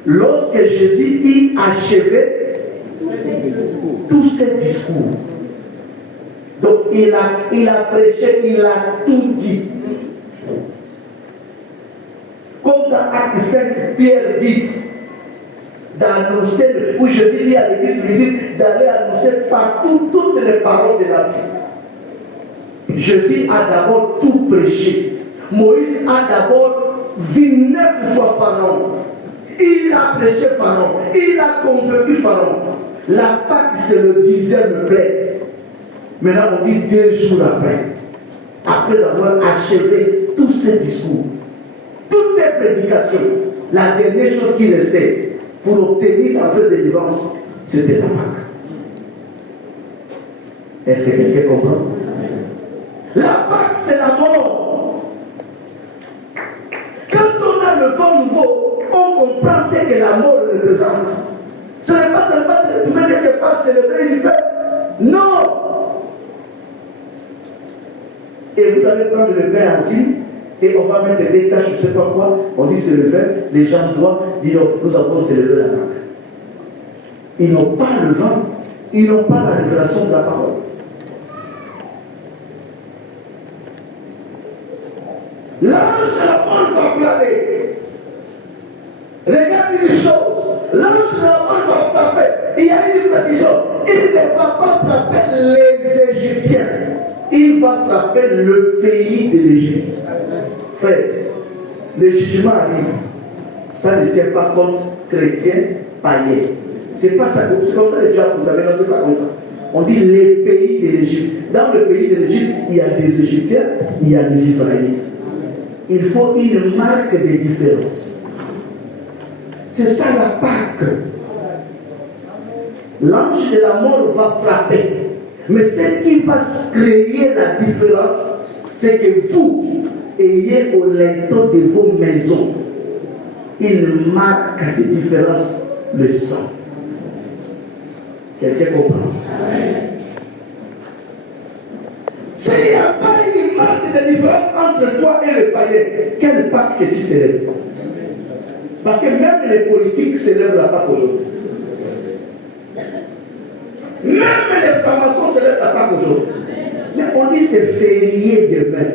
lorsque Jésus y achevait tous ses discours, donc il a prêché, il a tout dit. Comme dans Acte 5, Pierre dit d'annoncer, où Jésus dit à l'église, lui dit d'aller annoncer partout toutes les paroles de la vie. Jésus a d'abord tout prêché. Moïse a d'abord vu 9 fois Pharaon. Il a prêché Pharaon. Il a convaincu Pharaon. La Pâque, c'est le 10e plaie. Maintenant, on dit 2 jours après avoir achevé tous ses discours, toutes ses prédications, la dernière chose qui restait pour obtenir la vraie délivrance, c'était la Pâque. Est-ce que quelqu'un comprend? La Pâque, c'est la mort. Quand on a le vent nouveau, on comprend ce que la mort représente. Ce n'est pas seulement se retrouver quelque part célébrer une fête. Non! Et vous allez prendre le pain asile et on va mettre des tâches, je ne sais pas quoi. On dit c'est le vin, les gens doivent dire nous avons célébré la Pâque. Ils n'ont pas le vin, ils n'ont pas la révélation de la parole. L'ange de la mort va planer. Regarde une chose. L'ange de la mort va frapper. Il y a une précision. Il ne va pas frapper les Égyptiens. Il va frapper le pays de l'Égypte. Frère, le jugement arrive. Ça ne tient pas compte chrétien, païen. C'est pas ça. C'est comme ça, les gens, vous avez noté pas comme ça. On dit les pays de l'Égypte. Dans le pays de l'Égypte, il y a des Égyptiens, il y a des Israélites. Il faut une marque de différence. C'est ça la Pâque. L'ange de la mort va frapper. Mais ce qui va créer la différence, c'est que vous ayez au linteau de vos maisons une marque de différence, le sang. Quelqu'un comprend? S'il n'y a pas une marque de différence entre toi et le païen, quelle Pâque que tu célèbres? Parce que même les politiques célèbrent la Pâque aujourd'hui. Même les francs-maçons célèbrent la Pâque aujourd'hui. Mais on dit c'est férié demain.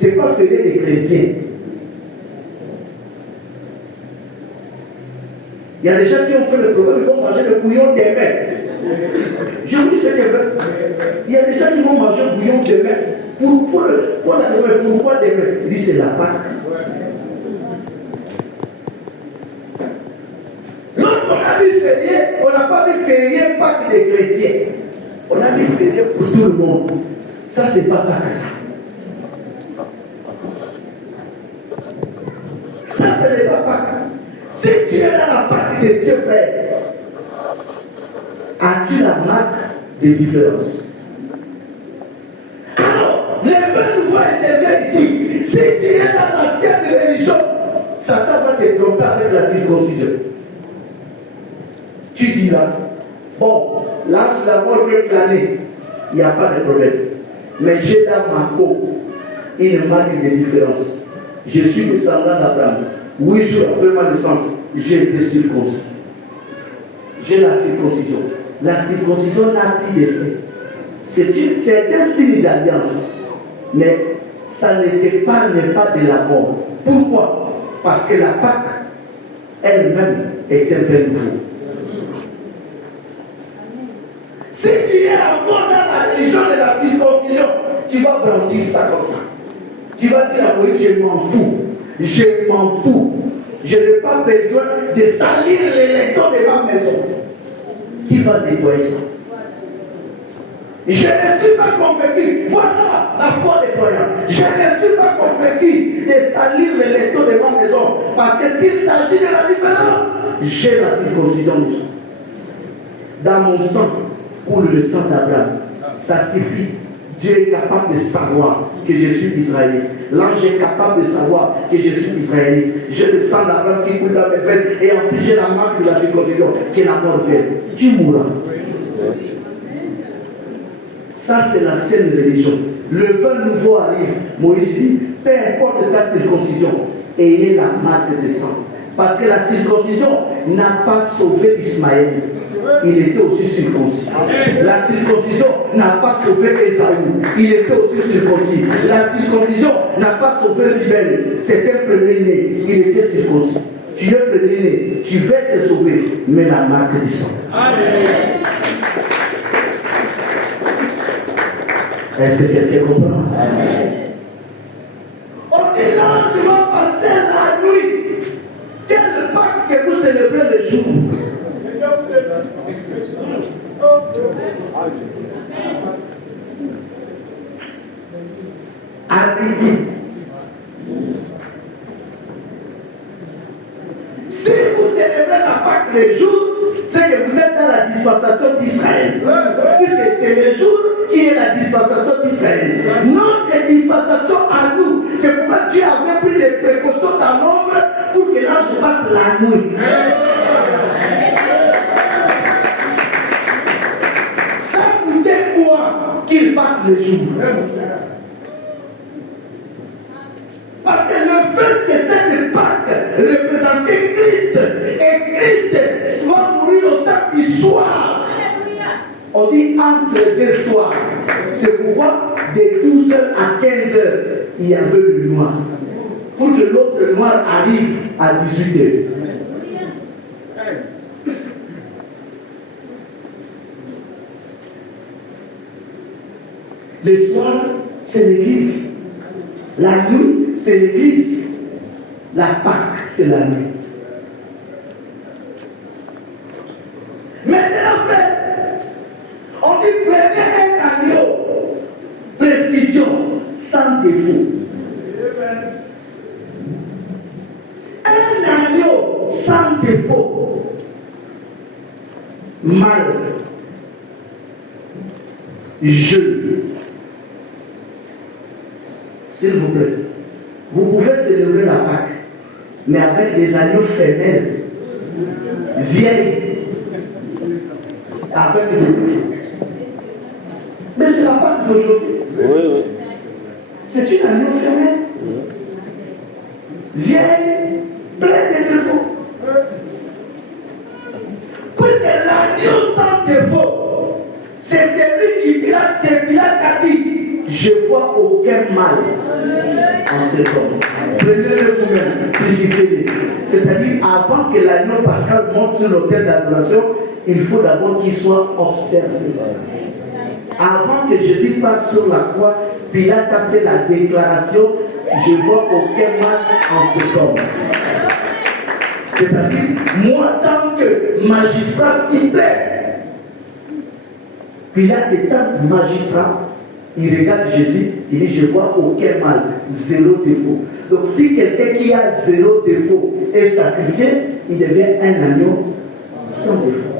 Ce n'est pas férié des chrétiens. Il y a des gens qui ont fait le programme, ils vont manger le bouillon demain. Je vous dis ce que vrai. Il y a des gens qui vont manger le bouillon demain. Pourquoi demain? Il dit c'est la Pâque. Lorsqu'on a dit férié, on n'a pas dit férié Pâque des chrétiens. On a dit férié pour tout le monde. Ça, c'est pas Pâque, ça. Ça, ce n'est pas Pâque. Si tu es dans la Pâque de Dieu, frère, as-tu la marque de différence? Alors, les vins nouveaux interviennent ici. Si tu es dans l'ancienne religion, Satan va te tromper avec la circoncision. Tu diras, bon, l'âge de la mort peut planer, il n'y a pas de problème. Mais j'ai dans ma peau une marque de différence. Je suis descendant d'Abraham. 8 jours après ma naissance, j'ai été circoncis. J'ai la circoncision. La circoncision n'a plus d'effet. C'est un signe d'alliance. Mais ça ne t'épargne pas de la mort. Pourquoi? Parce que la Pâque elle-même est un renouveau. Si tu es encore dans la religion de la circoncision, tu vas brandir ça comme ça. Tu vas dire à Moïse, je m'en fous. Je m'en fous. Je n'ai pas besoin de salir les lecteurs de ma maison. Qui va nettoyer ça? Je ne suis pas convaincu. Voilà la foi des croyants. Je ne suis pas convaincu de salir les lecteurs de ma maison. Parce que s'il s'agit de la différence, j'ai la circoncision. Dans mon sang, pour le sang d'Abraham, ça suffit. Dieu est capable de savoir que je suis israélite. L'ange est capable de savoir que je suis israélite. J'ai le sang d'Abraham qui coule dans mes veines et en plus j'ai la marque de la circoncision qui est la mort vienne. Tu mourras. Ça, c'est l'ancienne religion. Le vin nouveau arrive. Moïse dit, peu importe ta circoncision, ayez la marque de sang. Parce que la circoncision n'a pas sauvé Ismaël. Il était aussi circoncis. La circoncision n'a pas sauvé Esaü. Il était aussi circoncis. La circoncision n'a pas sauvé Ribel. C'était un premier-né. Il était circoncis. Tu es premier-né. Tu vas te sauver. Mais la marque du sang. Est-ce que quelqu'un comprend? On dit là, tu vas passer la nuit. Quelle Pâque que vous célébrez le jour? À midi. Si vous célébrez la Pâque le jour, c'est que vous êtes dans la dispensation d'Israël. Puisque c'est le jour qui est la dispensation d'Israël. Notre dispensation à nous, c'est pourquoi Dieu avait pris des précautions dans l'ombre pour que l'ange passe la nuit. Ça coûtait quoi qu'il passe le jour? Parce que le fait que cette Pâque représentait Christ, et Christ va mourir au temps du soir. On dit entre deux soirs. C'est pourquoi de 12h à 15h, il y avait le noir. Pour que l'autre noir arrive à 18h. Le soir, c'est l'église. La nuit, c'est l'église. La Pâque, c'est la nuit. Maintenant, frère, on dit prenez un agneau. Précision, sans défaut. Un agneau sans défaut. Mal. Jeune. S'il vous plaît, vous pouvez célébrer la Pâque, mais avec des agneaux femelles, vieilles, avec des bouffées. Mais c'est la Pâque d'aujourd'hui. Oui. C'est une agneau femelle, vieille, pleine de défauts. Puisque l'agneau sans défaut, c'est celui qui Pilate a dit. Je vois aucun mal en cet homme. Prenez-le vous-même, crucifiez-le. C'est-à-dire, avant que l'agneau pascal monte sur l'autel d'adoration, il faut d'abord qu'il soit observé. Avant que Jésus passe sur la croix, Pilate a fait la déclaration, je vois aucun mal en cet homme. C'est-à-dire, moi, tant que magistrat s'il plaît, Pilate étant magistrat, il regarde Jésus, il dit, je vois aucun mal, zéro défaut. Donc si quelqu'un qui a zéro défaut est sacrifié, il devient un agneau sans défaut.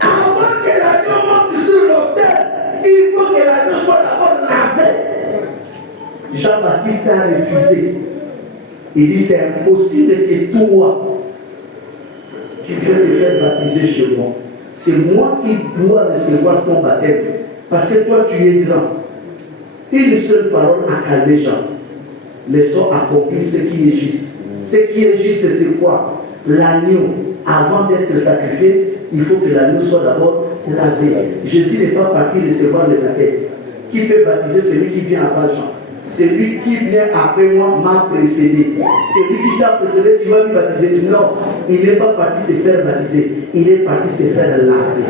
Avant que l'agneau monte sur l'autel, il faut que l'agneau soit d'abord lavé. Jean-Baptiste a refusé. Il dit, c'est impossible que toi, tu viennes te faire baptiser chez moi. C'est moi qui dois recevoir ton baptême. Parce que toi, tu es grand. Une seule parole a calmé Jean. Laissons accomplir ce qui est juste. Ce qui est juste, c'est quoi? L'agneau, avant d'être sacrifié, il faut que l'agneau soit d'abord lavé. Jésus n'est pas parti recevoir le baptême. qui peut baptiser celui qui vient avant Jean. Celui qui vient après moi m'a précédé. Celui qui t'a précédé, tu vas lui baptiser. Non, il n'est pas parti se faire baptiser. Il est parti se faire laver.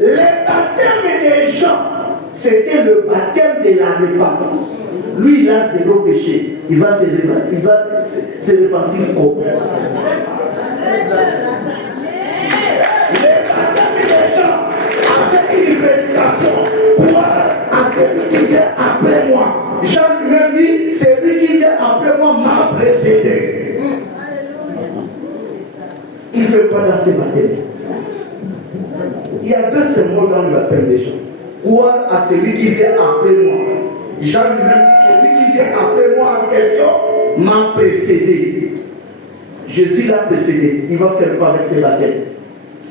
Les baptêmes des gens, c'était le baptême de la repentance. Lui, il a zéro péché. Il va se repentir au Les baptêmes des gens, avec une prédication, croire à celui qui vient après moi. Jean lui-même dit, celui qui vient après moi m'a précédé. Il ne fait pas dans ses baptêmes. Il y a deux mots dans le baptême des gens. Croire à celui qui vient après moi. Jean lui-même dit, celui qui vient après moi en question m'a précédé. Jésus l'a précédé. Il va faire quoi avec ses baptêmes?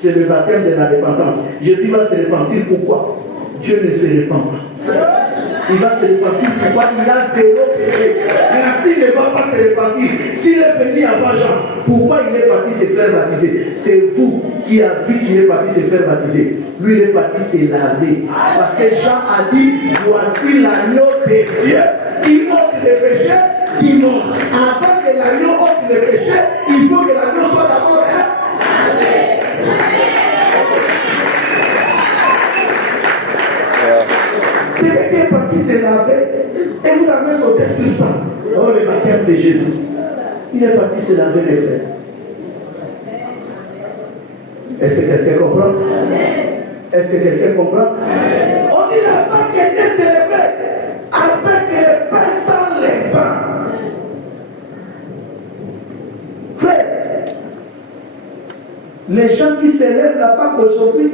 C'est le baptême de la repentance. Jésus va se repentir. Pourquoi? Dieu ne se repent pas. Il va se repentir. Pourquoi? Il a zéro péché. Maintenant, s'il ne va pas se repentir, s'il est venu avant Jean, pourquoi il est parti se faire baptiser? C'est vous qui avez vu qu'il est parti se faire baptiser. Lui, il est parti se laver. Parce que Jean a dit, voici l'agneau de Dieu qui ôte les péchés du monde. Avant que l'agneau ôte les péchés, il faut que l'agneau soit d'abord peut-être qu'il est parti se laver et vous avez sauté sur ça. Oh, le baptême de Jésus. Il est parti se laver les frères. Est-ce que quelqu'un comprend? Est-ce que quelqu'un comprend? On dit la Pâque était célébrée avec les pains sans levain. Frère, les gens qui célèbrent la Pâque aujourd'hui,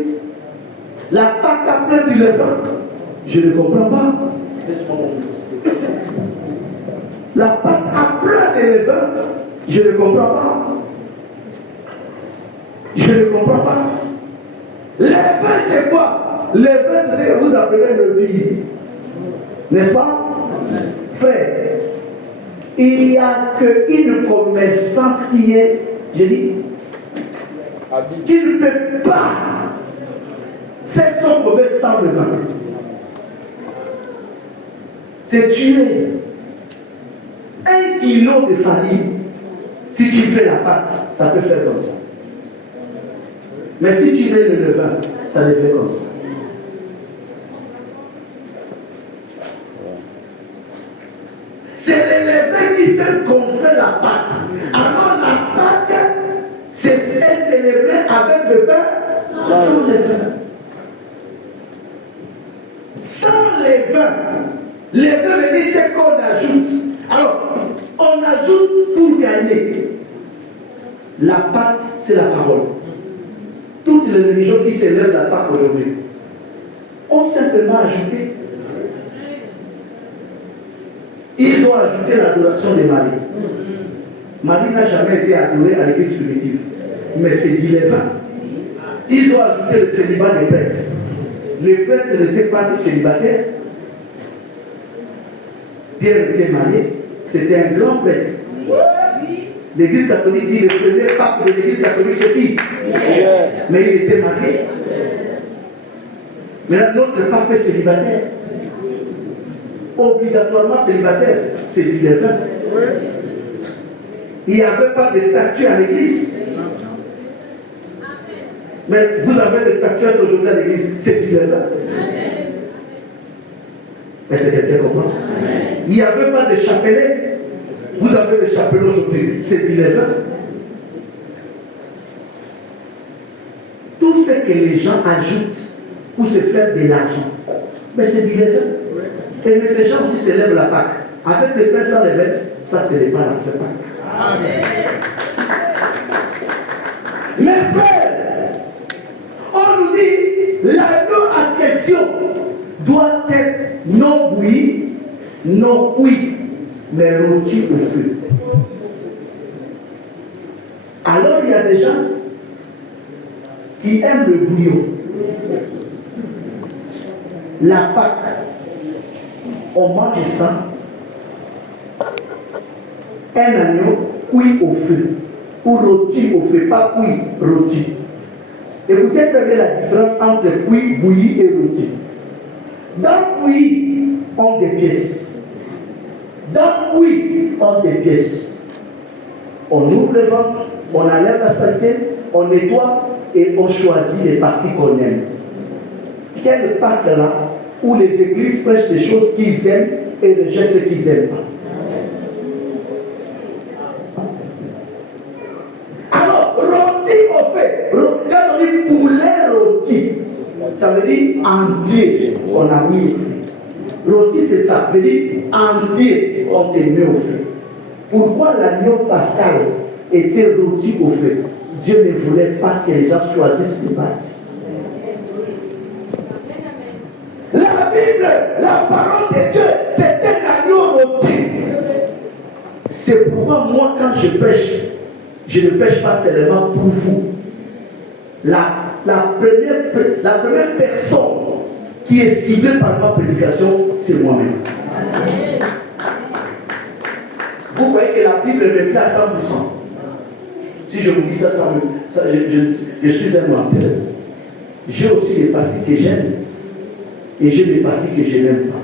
la Pâque a plein du levain. Je ne comprends pas. La Pâque a plein de levain. Je ne comprends pas. Je ne comprends pas. Les vins, c'est quoi? Les vins, c'est ce que vous appelez le vie. N'est-ce pas? Frère, il n'y a qu'une commerçante qui est, je dis, qui ne peut pas faire son commerce sans le vin. C'est tuer 1 kilo de farine. Si tu fais la pâte, ça peut faire comme ça. Mais si tu mets le levain, ça le fait comme ça. C'est le levain qui fait gonfler la pâte. Alors la pâte, c'est célébré avec le pain sans levain. Sans levain. Levain veut dire c'est qu'on ajoute. Alors, on ajoute pour gagner. La pâte, c'est la parole. Toutes les religions qui célèbrent la Pâque aujourd'hui ont simplement ajouté. Ils ont ajouté l'adoration de Marie. Marie n'a jamais été adorée à l'église primitive. Mais c'est du levain. Ils ont ajouté le célibat des prêtres. Les prêtres n'étaient pas des célibataires. Pierre était marié. C'était un grand prêtre. L'église catholique dit le premier pape de l'église catholique, c'est qui? Mais il était marié. Maintenant, notre pape est célibataire. Obligatoirement célibataire. C'est du levain. Il n'y avait pas de statue à l'église. Mais vous avez des statuettes aujourd'hui à l'église. C'est du levain. Est-ce que quelqu'un comprend? Il n'y avait pas de chapelet. Vous avez des chapelets aujourd'hui, c'est du levain. Tout ce que les gens ajoutent pour se faire de l'argent, mais c'est du levain. Et mais ces gens aussi célèbrent la Pâque. Avec les pains sans levain, ça ce n'est pas la vraie Pâque. Amen. Mes frères, on nous dit l'agneau en question doit être non bouilli, non cuit, mais rôti au feu. Alors il y a des gens qui aiment le bouillon. La Pâque, on mange ça, un agneau cuit au feu. ou rôti au feu, pas cuit, rôti. Écoutez très bien la différence entre cuit, bouilli et rôti. Dans cuit, on des pièces. Dans cuit, on des pièces. On ouvre le ventre, on enlève la saleté, on nettoie et on choisit les parties qu'on aime. Quelle part là où les églises prêchent des choses qu'ils aiment et rejettent ce qu'ils n'aiment pas? Alors, rôti au fait, quand on dit poulet rôti, ça veut dire entier, on a mis au feu. Rôti c'est ça, ça veut dire entier, on t'a mis au feu. Pourquoi l'agneau pascal était rôti au feu? Dieu ne voulait pas que les gens choisissent une partie. La Bible, la parole de Dieu, c'est un agneau rôti. C'est pourquoi moi, quand je prêche, je ne prêche pas seulement pour vous. La première personne qui est ciblée par ma prédication, c'est moi-même. Vous voyez que la Bible me plaît à 100%. Si je vous dis ça, je suis un menteur. J'ai aussi des parties que j'aime et j'ai des parties que je n'aime pas.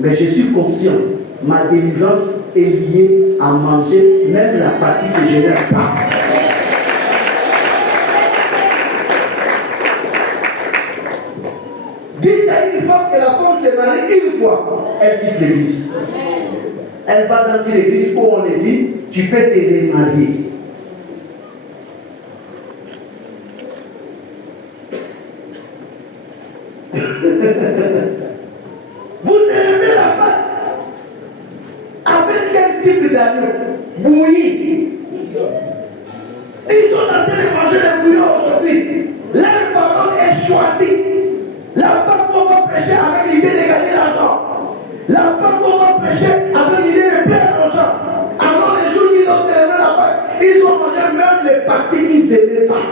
Mais je suis conscient, ma délivrance est liée à manger même la partie que je n'aime pas. Dites à une femme que la femme s'est mariée une fois, elle quitte l'église. Elle va dans une église où on lui dit, tu peux te remarier. Vous aimez la pâte avec quel type d'agneau? Bouilli. Ils sont en train de manger des bouillons aujourd'hui. Leur parole est choisie. La pâte qu'on va prêcher avec l'idée de gagner l'argent. La pâte qu'on va prêcher avec l'idée de plaire aux gens. Alors les jours qu'ils ont aimé la pâte, ils ont mangé même les parties qu'ils n'aimaient pas.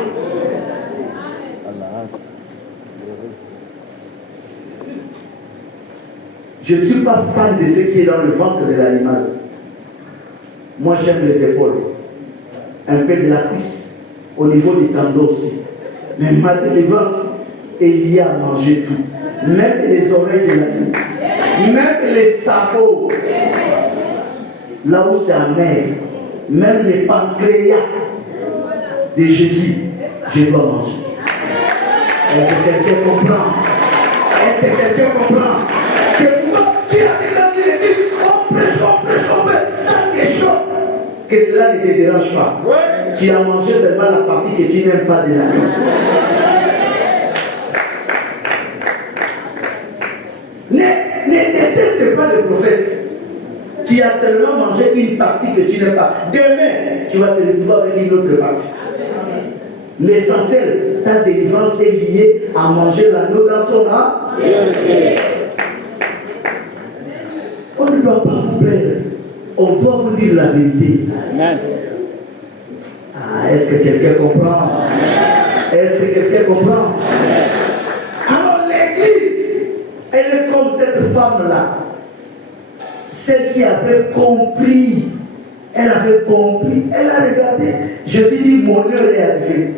Je ne suis pas fan de ce qui est dans le ventre de l'animal. Moi, j'aime les épaules, un peu de la cuisse, au niveau du tendon aussi. Mais ma délivrance est liée à manger tout. Même les oreilles de l'animal, même les sabots, là où c'est amer, même les pancréas de Jésus, je dois manger. Est-ce que quelqu'un comprend? Est-ce que quelqu'un comprend? Que cela ne te dérange pas. Ouais. Tu as mangé seulement la partie que tu n'aimes pas de la vie. Ne déteste pas le prophète. Tu as seulement mangé une partie que tu n'aimes pas. Demain, tu vas te retrouver avec une autre partie. L'essentiel, ta délivrance est liée à manger l'agneau dans son âme. On ne doit pas vous plaire. On doit vous dire la vérité. Amen. Ah, est-ce que quelqu'un comprend? Est-ce que quelqu'un comprend? Alors l'église, elle est comme cette femme-là. Celle qui avait compris. Elle avait compris. Elle a regardé. Jésus dit, mon heure est arrivée.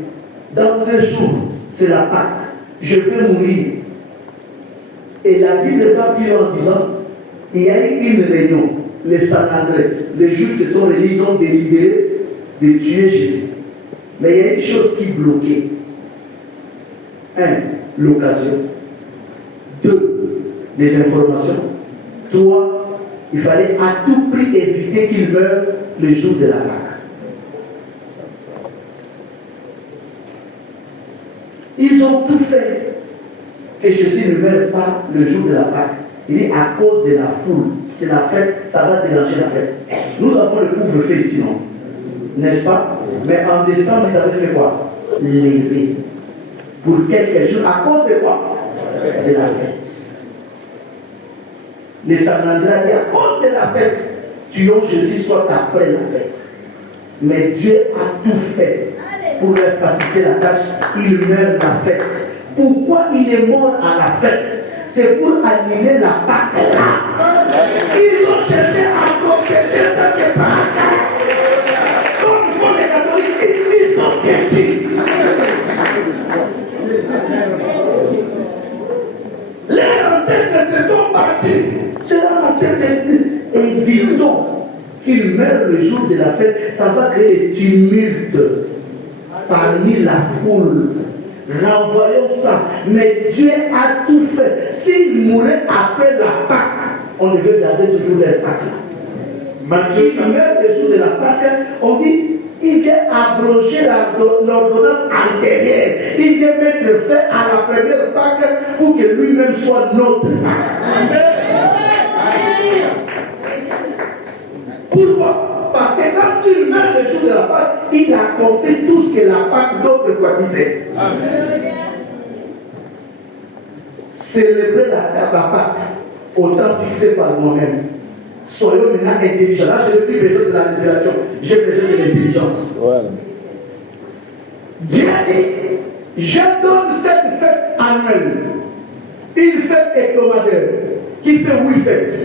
Dans 2 jours, c'est la Pâque. Je vais mourir. Et la Bible va plus loin en disant, il y a eu une réunion. Les Saint-André, les Juifs se sont réunis, ils ont délibéré de tuer Jésus. Mais il y a une chose qui bloquait. 1. L'occasion. 2. Les informations. 3. Il fallait à tout prix éviter qu'il meure le jour de la Pâque. Ils ont tout fait que Jésus ne meure pas le jour de la Pâque. Il est à cause de la foule. C'est la fête, ça va déranger la fête. Nous avons le couvre-feu ici, non? N'est-ce pas? Mais en décembre, vous avez fait quoi? Lever. Pour quelques jours. À cause de quoi? De la fête. Les Saint-André dit à cause de la fête, tuons Jésus soit après la fête. Mais Dieu a tout fait pour leur faciliter la tâche. Il meurt la fête. Pourquoi il est mort à la fête? C'est pour annuler la Pâque là. Ils ont cherché à protéger cette Pâque. Comme font les catholiques, interdit. Les ancêtres se sont battus. C'est la matière d'une vision qu'il meurt le jour de la fête. Ça va créer des tumultes parmi la foule. Renvoyons ça. Mais Dieu a tout fait. S'il mourait après la Pâque, on devait garder toujours les Pâques là. Il meurt le jour de la Pâque, on dit, il vient abroger l'ordonnance antérieure. Il vient mettre fin à la première Pâque pour que lui-même soit notre Pâque. Pourquoi? Parce que quand tu meurs le jour de la Pâque, il a compris tout ce que la Pâque d'autrefois disait. Célébrer la Pâque au temps fixé par moi-même. Soyons maintenant intelligents. Là, je n'ai plus besoin de la révélation, j'ai besoin de l'intelligence. Voilà. Dieu a dit, je donne cette fête annuelle, une fête hebdomadaire, qui fait 8 fêtes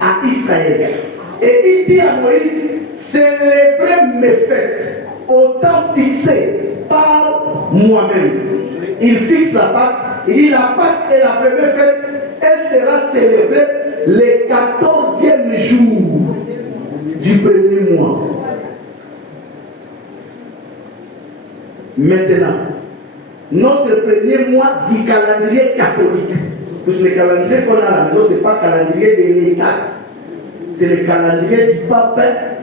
à Israël. Et il dit à Moïse, célébrez mes fêtes au temps fixé par moi-même. Il fixe la Pâque, il dit la Pâque est la première fête, elle sera célébrée le 14e jour du premier mois. Maintenant, notre premier mois du calendrier catholique, parce que le calendrier qu'on a à la maison, ce n'est pas le calendrier de l'État, c'est le calendrier du pape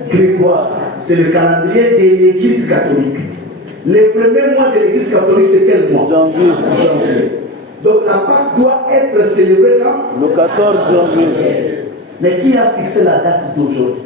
Grégoire, c'est le calendrier de l'Église catholique. Le premier mois de l'Église catholique, c'est quel mois? Janvier. Donc la Pâque doit être célébrée quand? Le 14 janvier. Mais qui a fixé la date d'aujourd'hui?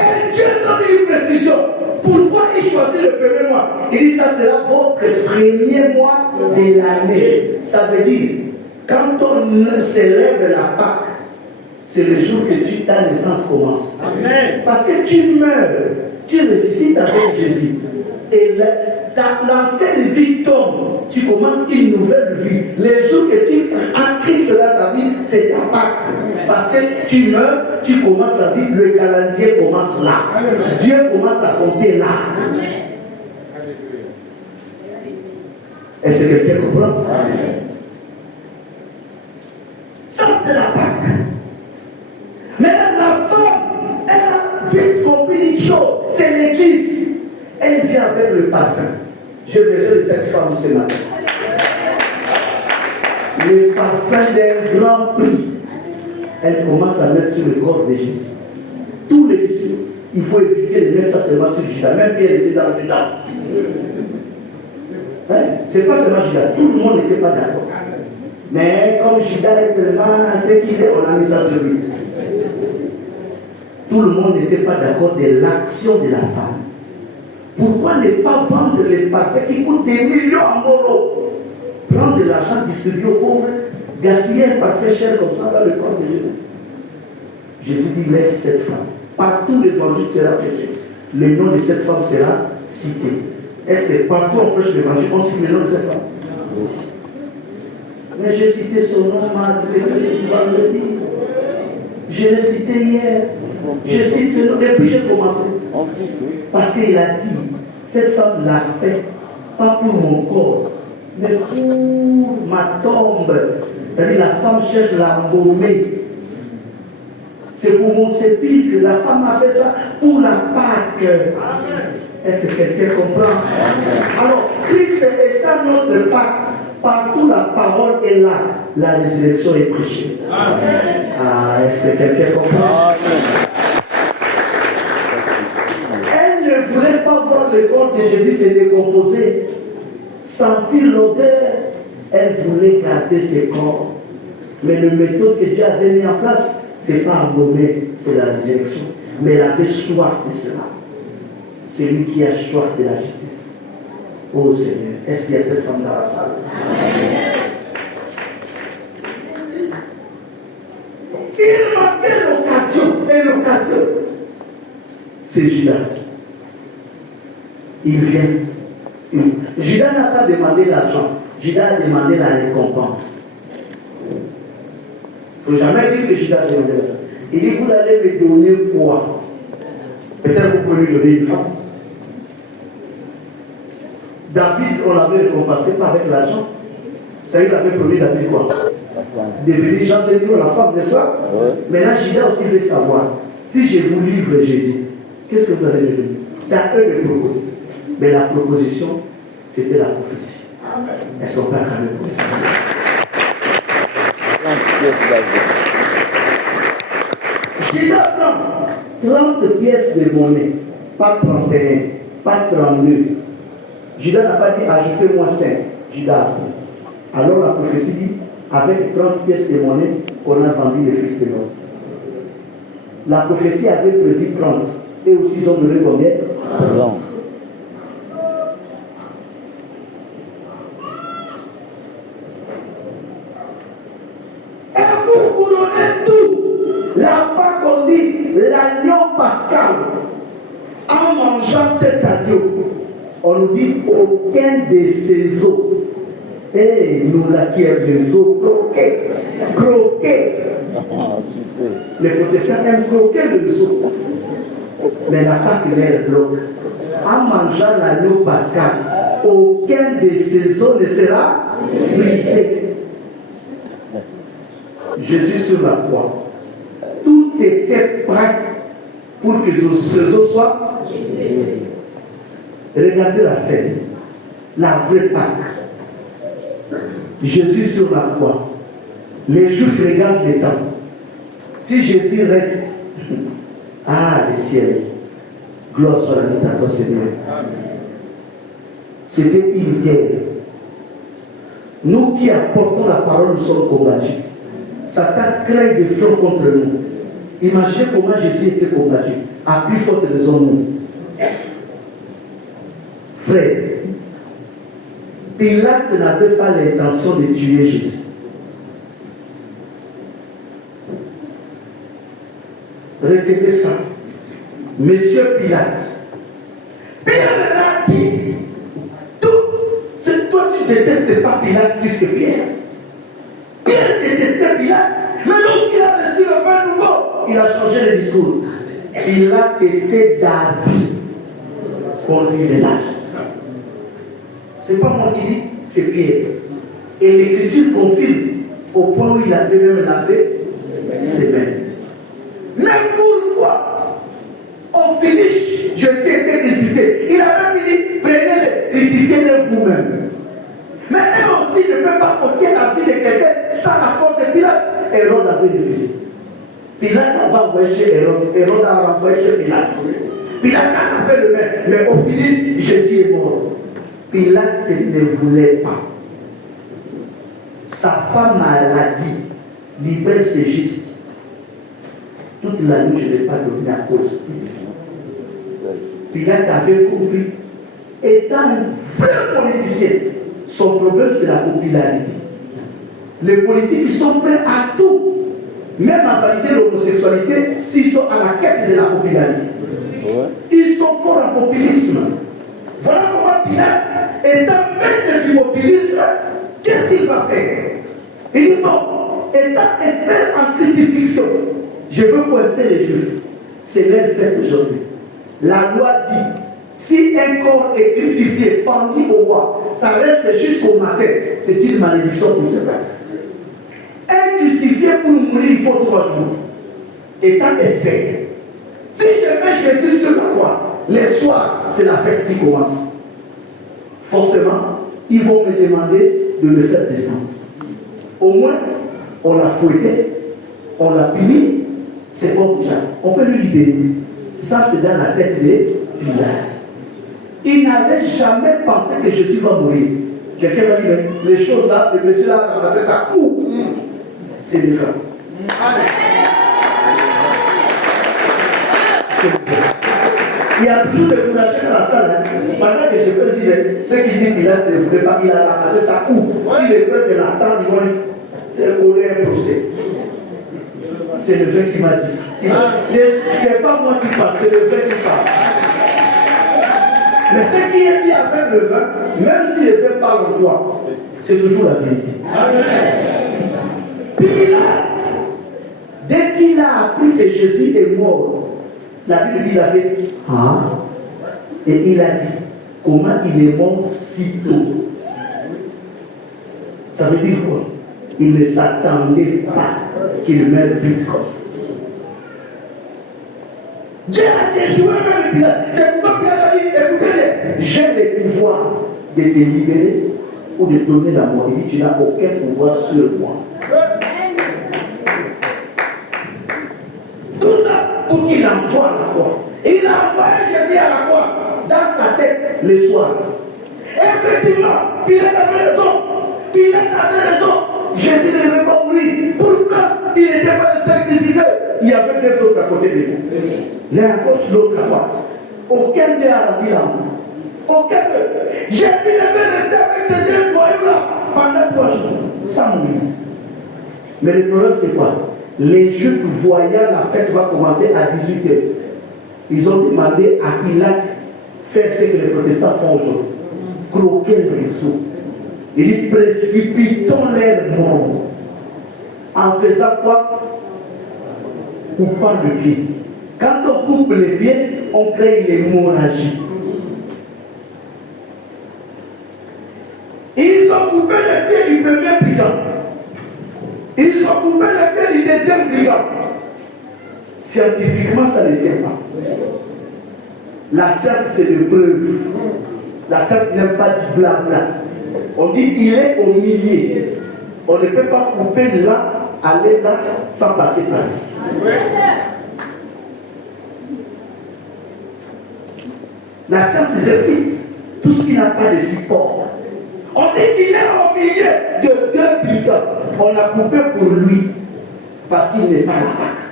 Et Dieu donne une précision. Pourquoi il choisit le premier mois? Il dit ça sera votre premier mois de l'année. Ça veut dire, quand on célèbre la Pâque, c'est le jour que ta naissance commence. Amen. Parce que tu meurs, tu ressuscites avec Jésus. Et l'ancienne vie tombe, tu commences une nouvelle vie. Le jour que tu as Christ dans ta vie, c'est ta Pâque. Parce que tu meurs, tu commences la vie, le calendrier commence là. Dieu commence à compter là. Est-ce que quelqu'un comprend? Ça, c'est la Pâque. Mais la femme, elle a vite compris une chose, c'est l'église. Elle vient avec le parfum. J'ai besoin de cette femme ce matin. Le parfum d'un grand prix. Elle commence à mettre sur le corps de Jésus. Tous les disciples, il faut éviter de mettre ça seulement sur Judas. Même Pierre était dans le Judas. Hein? Ce n'est pas seulement Judas. Tout le monde n'était pas d'accord. Mais comme Judas est tellement ce qu'il est, on a mis ça sur lui. Tout le monde n'était pas d'accord de l'action de la femme. Pourquoi ne pas vendre les parfaits qui coûtent des millions en euros? Prendre de l'argent, distribuer aux pauvres, gaspiller un parfait cher comme ça dans le corps de Jésus. Jésus dit, laisse cette femme. Partout l'évangile sera prêché. Le nom de cette femme sera cité. Est-ce que partout on prêche l'évangile, on cite le nom de cette femme? Mais j'ai cité son nom vendredi. Je l'ai cité hier. Je cite ce nom. Depuis j'ai commencé. Parce qu'il a dit, cette femme l'a fait, pas pour mon corps, mais pour ma tombe. C'est-à-dire la femme cherche l'embaumée. C'est pour mon sépulcre. La femme a fait ça pour la Pâque. Est-ce que quelqu'un comprend? Alors, Christ étant notre Pâque, partout la parole est là. La résurrection est prêchée. Ah, est-ce que quelqu'un comprend? Elle ne voulait pas voir le corps de Jésus se décomposer, sentir l'odeur. Elle voulait garder ses corps. Mais le méthode que Dieu avait mis en place, ce n'est pas embaumer, c'est la résurrection. Mais elle avait soif de cela. Celui qui a soif de la justice. Oh Seigneur, est-ce qu'il y a cette femme dans la salle? Il manquait l'occasion. Et l'occasion, c'est Judas. Il vient. Judas n'a pas demandé l'argent. Judas a demandé la récompense. Il ne faut jamais dire que Judas a donné l'argent. Il dit, vous allez me donner quoi? Peut-être vous pouvez lui donner une femme. David, on l'avait récompensé pas avec l'argent. Saül avait promis David quoi? Devenir Jean de Dieu, la femme, n'est-ce pas? Maintenant, Judas aussi veut savoir, si je vous livre Jésus, qu'est-ce que vous allez me donner? C'est à eux de proposer. Mais la proposition, c'était la prophétie. Est-ce qu'on peut acclamer pour ça? 30 pièces d'argent. Judas prend 30 pièces de monnaie, pas 31, pas 32. Judas n'a pas dit ajoutez-moi 5. Judas a pris. Alors la prophétie dit avec 30 pièces de monnaie qu'on a vendu les fils de l'homme. La prophétie avait prédit 30. Et aussi ils ont donné combien? 30. Et pour couronner tout, la Pâque on dit l'agneau pascal. En mangeant cet agneau, on nous dit aucun de ces os. Et nous là qui aiment les os croqués. Les protestants aiment croquer les os. Mais la Pâque les bloque. En mangeant l'agneau pascal, aucun de ces os ne sera brisé. Jésus sur la croix. Tout était prêt pour que ces os soient brisés. Regardez la scène, la vraie Pâque. Jésus sur la croix. Les Juifs regardent les temps. Si Jésus reste, le ciel, gloire soit la à toi Seigneur. C'était une guerre. Nous qui apportons la parole, nous sommes combattus. Satan crée des fronts contre nous. Imaginez comment Jésus était combattu. À plus forte raison, nous. Frère, Pilate n'avait pas l'intention de tuer Jésus. Retenez ça. Monsieur Pilate. Pierre l'a dit. Toi, tu détestes pas Pilate plus que Pierre. Pierre détestait Pilate. Mais lorsqu'il a reçu le vin nouveau, il a changé le discours. Pilate était d'avis qu'on lui relâche. C'est pas moi qui dis, c'est Pierre. Et l'Écriture confirme au point où il avait même lavé ses mains. Mais pourquoi au finish, Jésus était crucifié? Il a même dit, prenez-le, crucifiez-le vous-même. Mais eux aussi ne peuvent pas ôter la vie de quelqu'un sans l'accord de Pilate. Hérode avait refusé. Pilate a envoyé chez Hérode. Hérode a envoyé chez Pilate. Pilate a fait le même. Mais au finish, Jésus est mort. Pilate ne voulait pas. Sa femme l'a dit, libère ses gistes. Toute la nuit, je n'ai pas dormi à cause. Pilate avait compris. Étant un vrai politicien, son problème c'est la popularité. Les politiques ils sont prêts à tout, même à valider l'homosexualité s'ils sont à la quête de la popularité. Ils sont forts en populisme. Voilà comment Pilate, étant maître du populisme, qu'est-ce qu'il va faire? Il dit non, étant expert en crucifixion, je veux coincer les Juifs. C'est leur fête aujourd'hui. La loi dit, si un corps est crucifié, pendu au roi, ça reste jusqu'au matin. C'est une malédiction pour ce peuple. Un crucifié pour mourir, il faut 3 jours. Étant expert. Si je mets Jésus sur la croix, les soirs, c'est la fête qui commence. Forcément, ils vont me demander de le faire descendre. Au moins, on l'a fouetté, on l'a puni, c'est bon déjà. On peut lui libérer. Ça, c'est dans la tête de Pilate. Il n'avait jamais pensé que Jésus va mourir. Quelqu'un va dire, les choses là, le monsieur là, ramassé ça, où? C'est différent. Il y a toujours des courageux dans la salle. Hein. Pendant que je peux dire, ce qui dit Pilate ne voulait pas, il a ramassé ça où? Si les prêtres l'attendent, ils vont lui coller un procès. C'est le vrai qui m'a dit ça. C'est pas moi qui parle, c'est le vrai qui parle. Mais ce qui est dit avec le vin, même si le vin parle en toi, c'est toujours la vérité. Pilate qu'il a appris que Jésus est mort, la Bible dit, il a fait ah, et il a dit, comment il est mort si tôt? Ça veut dire quoi? Il ne s'attendait pas qu'il meure vite comme ça. Dieu a déjoué même Pilate. C'est pourquoi Pilate a dit, écoutez, j'ai le pouvoir de te libérer ou de donner la mort. Il dit, tu n'as aucun pouvoir sur moi. Tout ça pour qu'il envoie à la croix. Il a envoyé Jésus à la croix dans sa tête le soir. Effectivement, Pilate avait raison. Pilate avait raison. Jésus ne devait pas mourir. Pourquoi il n'était pas le seul crucifié? Il y avait deux autres à côté de lui. L'un à gauche, l'autre à droite. Aucun d'eux a rempli la mort. Aucun d'eux. Jésus devait rester avec ces deux voyous-là pendant 3 jours, sans mourir. Mais le problème, c'est quoi? Les Juifs voyant la fête va commencer à 18h. Ils ont demandé à Pilate de faire ce que les protestants font aujourd'hui. Croquer le réseau. Il dit, précipitons leur mort. En faisant quoi? Coupant le pied. Quand on coupe les pieds, on crée une hémorragie. Ils ont coupé les pieds du premier brigand. Ils ont coupé les pieds du deuxième brigand. Scientifiquement, ça ne tient pas. La science, c'est de preuve. La science n'aime pas du blabla. On dit il est au milieu. On ne peut pas couper là, aller là, sans passer par ici. La science réfute tout ce qui n'a pas de support. On dit qu'il est au milieu de 2 brigands. On a coupé pour lui parce qu'il n'est pas la Pâque.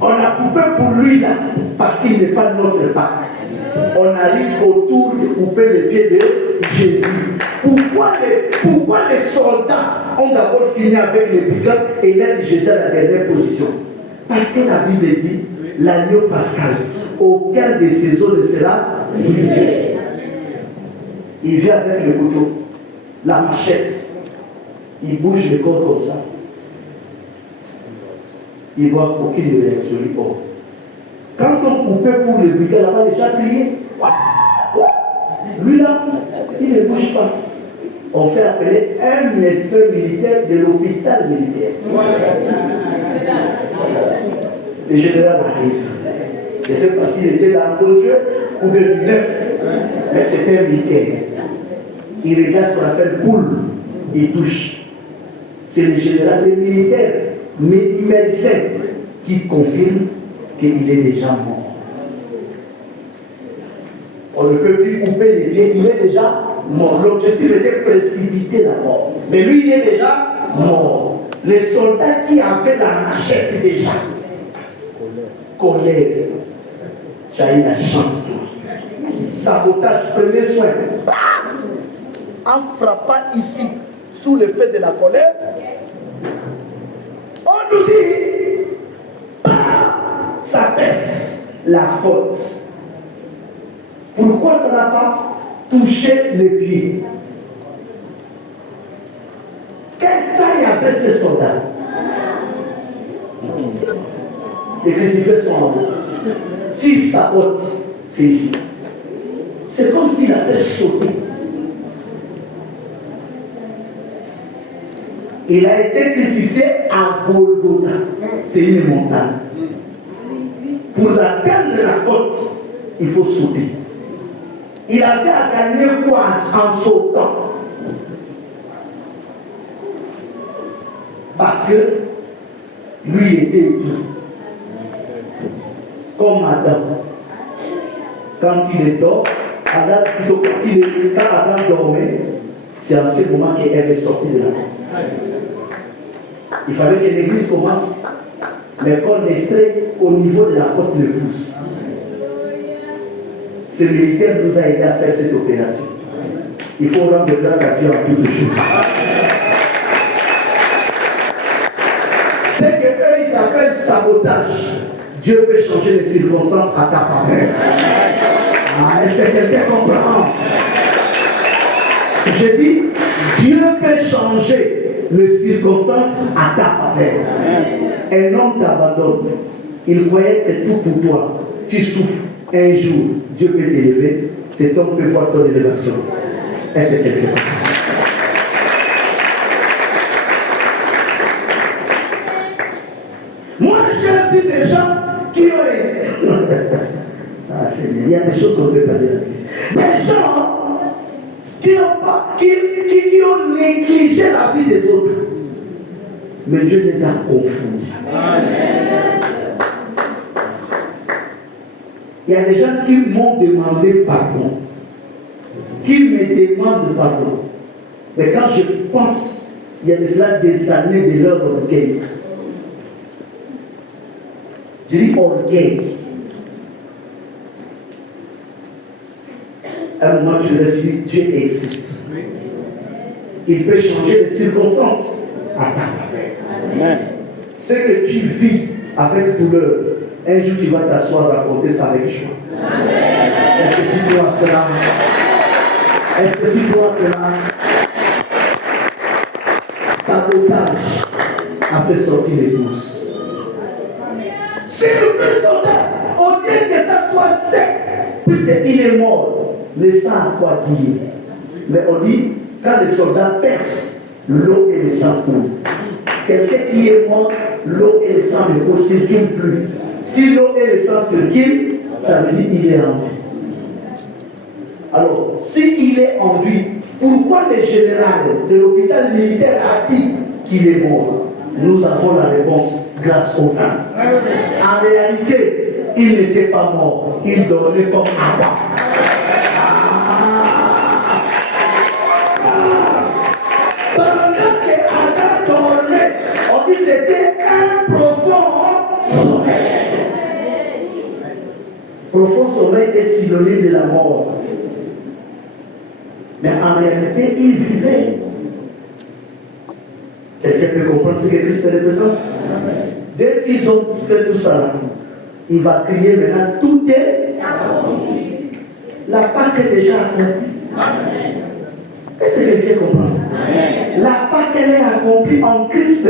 On a coupé pour lui là parce qu'il n'est pas notre Pâque. On arrive autour de couper les pieds de Jésus. Pourquoi les soldats ont d'abord fini avec les brigands et laissent Jésus à la dernière position? Parce que la Bible dit, l'agneau pascal, aucun de ses os ne sera brisé. Il vient avec le couteau, la machette, il bouge le corps comme ça. Il voit aucune réaction. Quand on coupait pour le brigand, là-bas, déjà crié. Lui là, il ne bouge pas. On fait appeler un médecin militaire de l'hôpital militaire. Le général arrive. Je ne sais pas s'il était dans le contrôle ou bien du neuf, mais c'était un militaire. Il regarde ce qu'on appelle poule, il touche. C'est le général militaire, médecin, qui confirme qu'il est déjà mort. On ne peut plus couper les pieds, il est déjà mort. L'objectif était précipiter la mort. Mais lui, il est déjà mort. Les soldats qui avaient la machette déjà, colère, tu as eu la chance. Sabotage, prenez soin. En frappant ici, sous l'effet de la colère, on nous dit, ça baisse la côte. Pourquoi ça n'a pas touché les pieds? Quelle taille avait ces soldats? Les crucifix sont en haut. Si ça côte, c'est ici. C'est comme s'il avait sauté. Il a été crucifié à Golgotha. C'est une montagne. Pour atteindre la côte, il faut sauter. Il avait à gagner quoi en sautant? Parce que lui, il était écrit. Comme Adam. Quand il est dort, quand Adam dormait, c'est en ce moment qu'elle est sortie de la côte. Il fallait que l'église commence, mais qu'on extrait au niveau de la côte le pouce. Ce militaire nous a aidé à faire cette opération. Il faut rendre grâce à Dieu en toutes choses. C'est que eux, ils appellent sabotage. Dieu peut changer les circonstances à ta faveur. Est-ce que quelqu'un comprend? Je dis, Dieu peut changer les circonstances à ta faveur. Un homme t'abandonne. Il croyait que tout pour toi. Tu souffres. Un jour, Dieu peut t'élever. Cet homme peut voir ton élévation. Est-ce que quelque chose? Moi, j'ai vu des gens qui ont les... Ah, Seigneur, il y a des choses qu'on ne peut pas dire. Des gens qui n'ont pas, qui ont négligé la vie des autres. Mais Dieu les a confondus. Il y a des gens qui m'ont demandé pardon. Qui me demandent pardon. Mais quand je pense, il y a de cela des années de leur orgueil. Je dis orgueil. À un moment, tu leur dis, Dieu existe. Il peut changer les circonstances à ta faveur. Ce que tu vis avec douleur, un jour tu vas t'asseoir raconter ça avec joie. Est-ce que tu crois cela? Est-ce que tu crois cela? Sabotage a fait sortir l'épouse. Si le plus total, au lieu que ça soit sec, puisqu'il est mort, le sang a quoi dire? Mais on dit, quand les soldats percent, l'eau et le sang coulent. Quelqu'un qui est mort, l'eau et le sang ne circulent plus. Si l'eau et le sang circulent, ça veut dire qu'il est en vie. Alors, s'il est en vie, pourquoi le général de l'hôpital militaire a dit qu'il est mort? Nous avons la réponse grâce au vin. En réalité, il n'était pas mort, il dormait comme Adam. Pendant que Adam dormait, on dit que c'était un profond sommeil. Profond sommeil est synonyme de la mort. Mais en réalité, il vivait. Quelqu'un peut comprendre ce que Christ représente? Dès qu'ils ont fait tout ça, il va crier maintenant, tout est accompli. La Pâque est déjà accomplie. Est-ce que quelqu'un comprend? La Pâque elle est accomplie en Christ.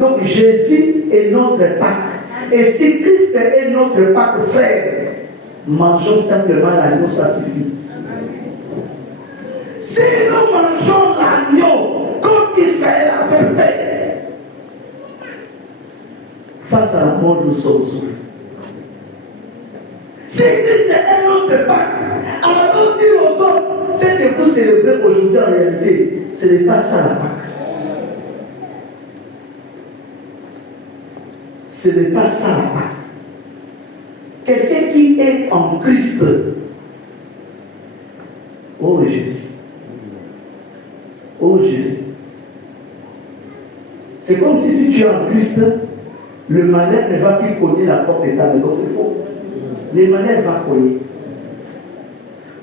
Donc Jésus est notre Pâque. Et si Christ est notre Pâque, frère, mangeons simplement l'agneau, ça suffit. Si nous mangeons l'agneau, comme Israël avait fait, face à la mort, nous sommes sauvés. Si Christ est notre Pâque, alors dire aux hommes, ce que vous célébrez aujourd'hui en réalité, ce n'est pas ça la Pâque. Ce n'est pas ça la Pâque. Quelqu'un qui est en Christ, oh Jésus, oh Jésus. C'est comme si tu es en Christ, le malheur ne va plus cogner la porte de ta maison, c'est faux. Le malheur va cogner.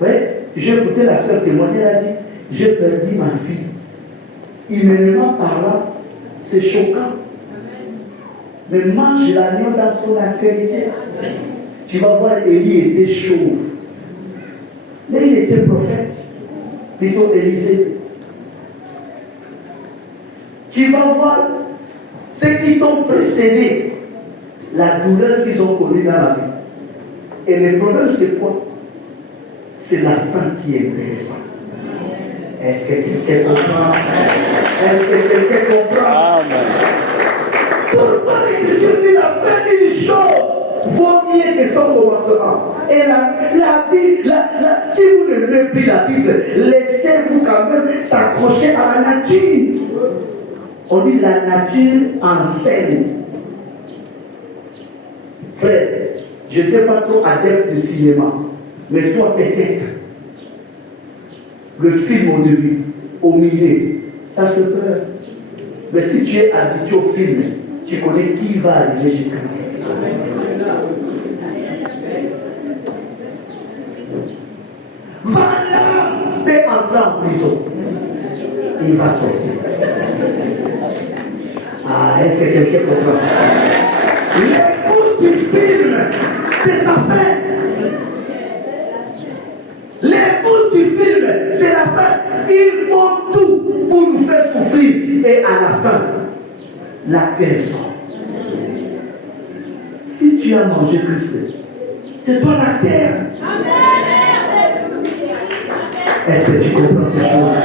Oui, j'ai écouté la soeur témoigner, elle a dit, j'ai perdu ma fille. Humainement parlant, c'est choquant. Mais mange l'agneau dans son entièreté. Tu vas voir, Élie était chauve. Mais il était prophète. Plutôt Élisée. Tu vas voir ceux qui t'ont précédé, la douleur qu'ils ont connue dans la vie. Et le problème, c'est quoi? C'est la fin qui est intéressante. Est-ce que quelqu'un comprend? Est-ce que quelqu'un comprend? Pourquoi l'Écriture dit la fin d'une chose vaut mieux que son commencement? Et la Bible, si vous ne lisez plus la Bible, laissez-vous quand même s'accrocher à la nature. On dit la nature enseigne. Frère, je n'étais pas trop adepte du cinéma, mais toi peut-être. Le film au début, au milieu, ça fait peur. Mais si tu es habitué au film, tu connais qui va arriver jusqu'à la fin. Voilà, peut entrer en prison. Il va sortir. Ah, est-ce que quelqu'un comprend? L'écoute du film, c'est sa fin. L'écoute du film, c'est la fin. Ils font tout pour nous faire souffrir. la fin, l'acteur sort. Si tu as mangé Christ, c'est toi l'acteur. Est-ce que tu comprends ces choses?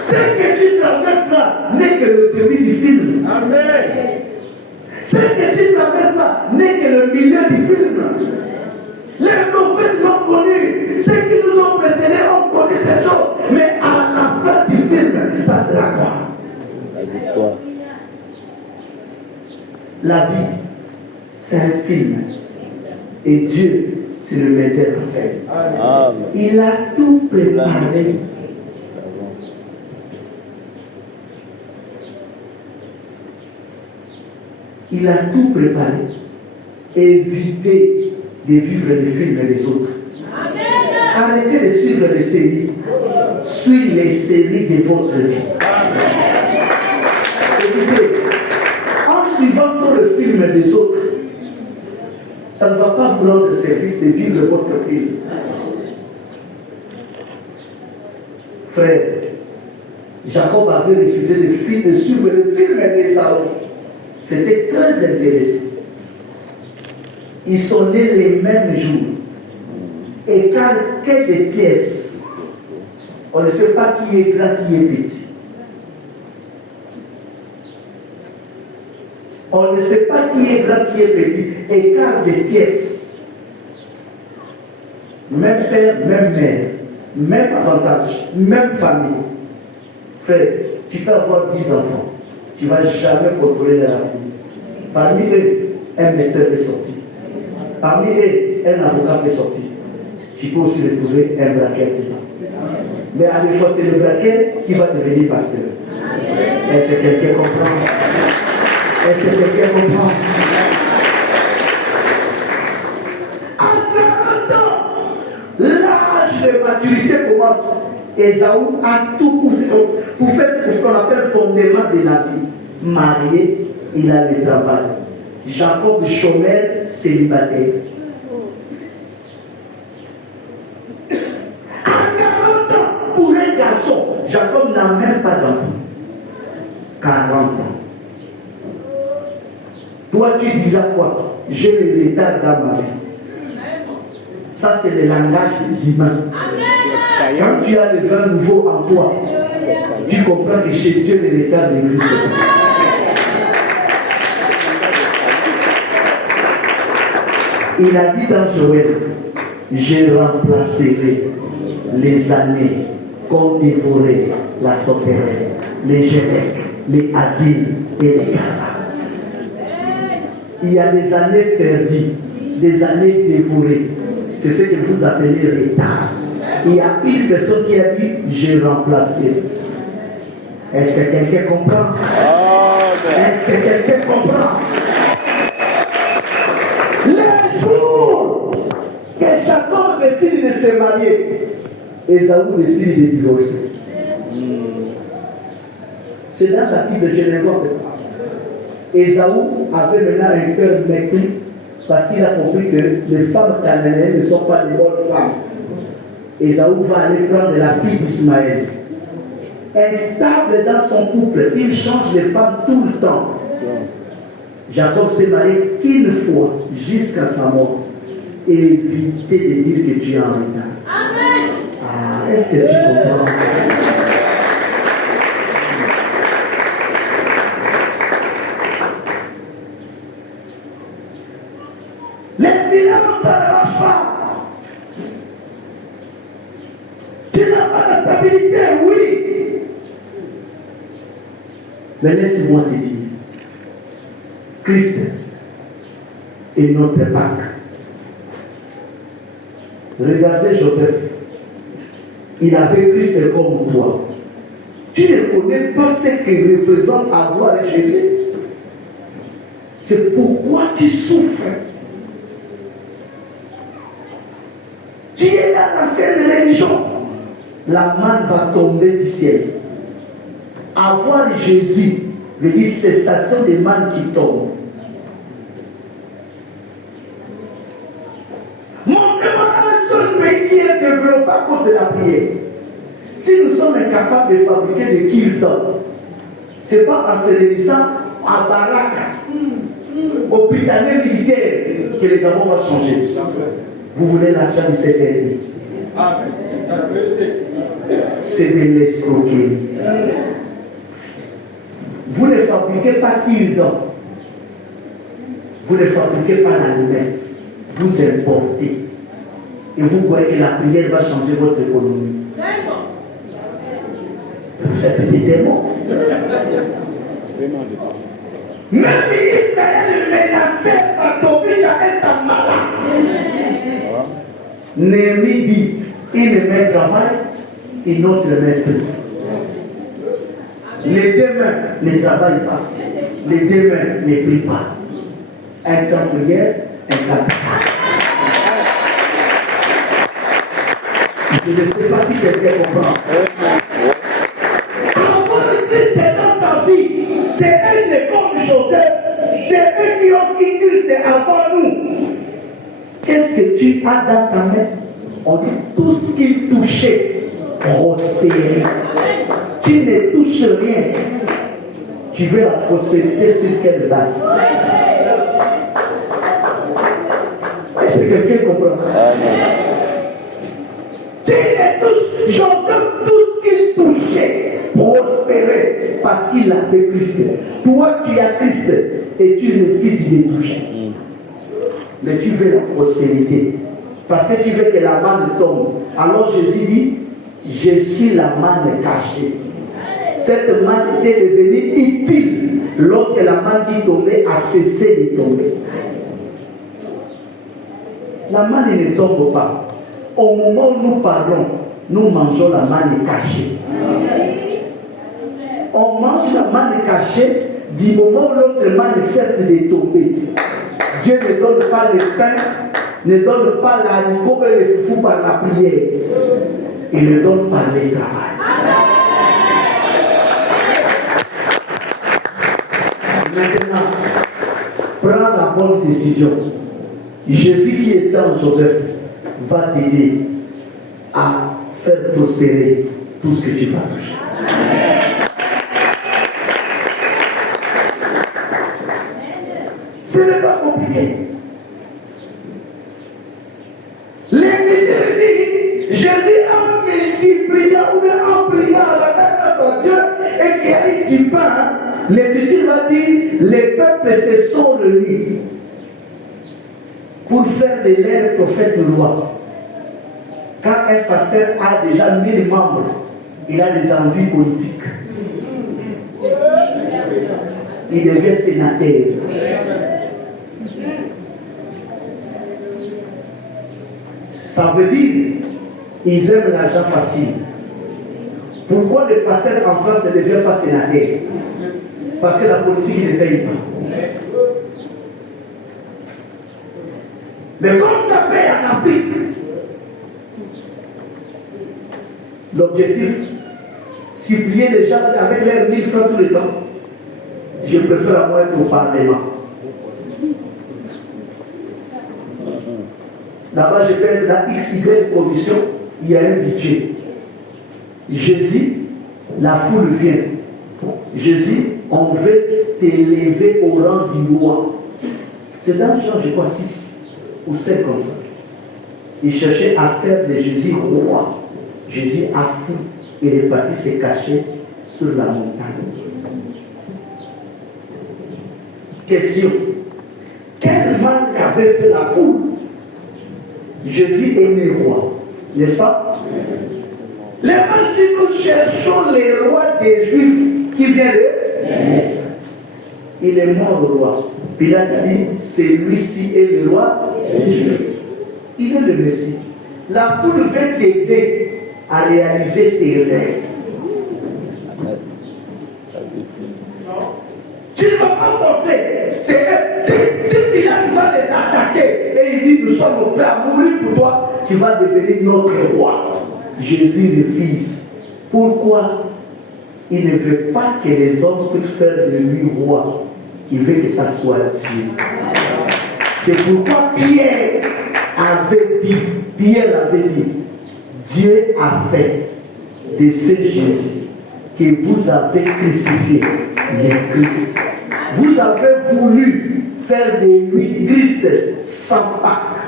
Ce que tu traverses là n'est que le début du film. Amen. Ce que tu traverses là n'est que le milieu du film. Les prophètes l'ont connu. Ceux qui nous ont précédés ont connu ces choses. Mais à la fin du film, ça sera quoi? La vie, c'est un film. Et Dieu, c'est le metteur en scène. Il a tout préparé. Il a tout préparé. Évitez de vivre les films des autres. Arrêtez de suivre les séries. Suivez les séries de votre vie. Écoutez, en suivant tout le film des autres, ça ne va pas vous rendre service de vivre votre film. Frère, Jacob avait refusé de suivre le film d'Ésaü. C'était très intéressant. Ils sont nés les mêmes jours. Et quelques de tierces. On ne sait pas qui est grand, qui est petit. On ne sait pas qui est grand, qui est petit. Écart de tierces. Même père, même mère. Même avantage. Même famille. Frère, tu peux avoir 10 enfants. Tu ne vas jamais contrôler la vie. Parmi eux, un médecin peut sortir. Parmi eux, un avocat peut sortir. Tu peux aussi retrouver un braqueur dedans. Mais à la fois, c'est le braqueur qui va devenir pasteur. Est-ce que quelqu'un comprend? Est-ce que quelqu'un comprend? À 40 ans, l'âge de maturité commence. Ésaü a tout poussé pour faire ce qu'on appelle le fondement de la vie. Marié, il a le travail. Jacob chômeur, célibataire. À 40 ans, pour un garçon, Jacob n'a même pas d'enfant. 40 ans. Toi, tu diras quoi? J'ai le retard dans ma vie. Ça, c'est le langage des humains. Quand tu as le vin nouveau en toi, tu comprends que chez Dieu, le retard n'existe pas. Il a dit dans Joël, je remplacerai les années qu'ont dévoré la sauterelle, les Gédèques, les Asiles et les Gaza. Il y a des années perdues, des années dévorées. C'est ce que vous appelez retard. Il y a une personne qui a dit, j'ai remplacé. Est-ce que quelqu'un comprend? Est-ce que quelqu'un comprend? Le jour que Jacob décide de se marier, Ésaü décide de divorcer. C'est dans la Bible de Genèse. Ésaü avait maintenant un cœur maigri parce qu'il a compris que les femmes cananéennes ne sont pas des bonnes femmes. Ésaü va aller prendre la fille d'Ismaël. Instable dans son couple, il change de femme tout le temps. Jacob s'est marié qu'une fois jusqu'à sa mort. Évitez de dire que tu es en retard. Amen. Ah, est-ce que tu comprends? Les finances, ça ne marche pas. Tu n'as pas de stabilité, oui. Mais laisse-moi te dire, Christ est notre Pâque. Regardez Joseph. Il avait Christ comme toi. Tu ne connais pas ce que représente avoir Jésus. C'est pourquoi tu souffres. Tu es dans l'ancienne religion. La manne va tomber du ciel. Avoir Jésus veut dire cessation des mannes qui tombent. Montrez-moi un seul pays qui est développé à cause de la prière. Si nous sommes incapables de fabriquer des kiltons, ce n'est pas en se réunissant à Baraka, au Britannique militaire, que le Gabon va changer. Vous voulez l'argent de cette année. C'est de l'escroquerie. Vous ne fabriquez pas kiltons. Vous ne fabriquez pas l'allumette. Vous importez. Et vous voyez que la prière va changer votre économie. Vous êtes des démons. Même Israël menacé par Tobia et Samala. Néhémie dit, une main travaille, une autre main prie. Les deux mains ne travaillent pas. Les deux mains ne prient pas. Un temps prière, un temps prière. Je ne sais pas si quelqu'un comprend. Avoir Christ dans ta vie, c'est être comme Joseph. C'est eux qui ont dit Christ avant nous. Qu'est-ce que tu as dans ta main? On dit tout ce qu'il touchait prospérait. Tu ne touches rien. Tu veux la prospérité sur quelle base? Est-ce que quelqu'un comprend? Tu ne touches, Joseph, tout ce qu'il touchait prospérait parce qu'il avait Christ. Toi, tu as Christ et tu refuses de toucher. Mais tu veux la prospérité. Parce que tu veux que la manne tombe. Alors Jésus dit, je suis la manne cachée. Cette manne était devenue utile lorsque la manne qui tombait a cessé de tomber. La manne ne tombe pas. Au moment où nous parlons, nous mangeons la manne cachée. On mange la manne cachée du moment où l'autre manne cesse de tomber. Dieu ne donne pas le pain, ne donne pas l'haricot et le fou par la prière. Il ne donne pas le travail. Maintenant, prends la bonne décision. Jésus qui est en Joseph va t'aider à faire prospérer tout ce que tu vas toucher. Ce n'est pas compliqué. Les médias disent Jésus a multiplié ou bien en priant à la tête de Dieu et qui a eu du pain. L'Écriture va dire les peuples se sont réunis pour faire de l'air prophète roi. Quand un pasteur a déjà 1000 membres, il a des envies politiques. Il devient sénateur. Ça veut dire ils aiment l'argent facile. Pourquoi le pasteur en France ne devient pas sénateur? Parce que la politique ne paye pas. Mais comme ça paye en Afrique, l'objectif, supplier les gens avec leurs 1000 francs tout le temps, je préfère à moi être au Parlement. Là-bas, je peux être dans XY commission, il y a un budget. Jésus, la foule vient. Jésus, on veut t'élever au rang du roi. C'est dans Jean, je crois, 6 ou 5 comme ça. Il cherchait à faire de Jésus roi. Jésus a fui. Il est parti se cacher sur la montagne. Question. Quel mal qu'avait fait la foule? Jésus est né roi, n'est-ce pas? Les matchs dit nous cherchons les rois des Juifs qui viennent de. Il est mort roi. Pilate a dit celui-ci est le roi des Juifs. Il est le Messie. La foule veut t'aider à réaliser tes rêves. Tu ne vas pas forcer. Si Pilate va les attaquer et il dit nous sommes prêts à mourir pour toi, tu vas devenir notre roi. Jésus refuse. Pourquoi? Il ne veut pas que les hommes puissent faire de lui roi. Il veut que ça soit Dieu. C'est pourquoi Pierre avait dit, Dieu a fait de ce Jésus que vous avez crucifié, le Christ. Vous avez voulu faire de lui Christ sans Pâques.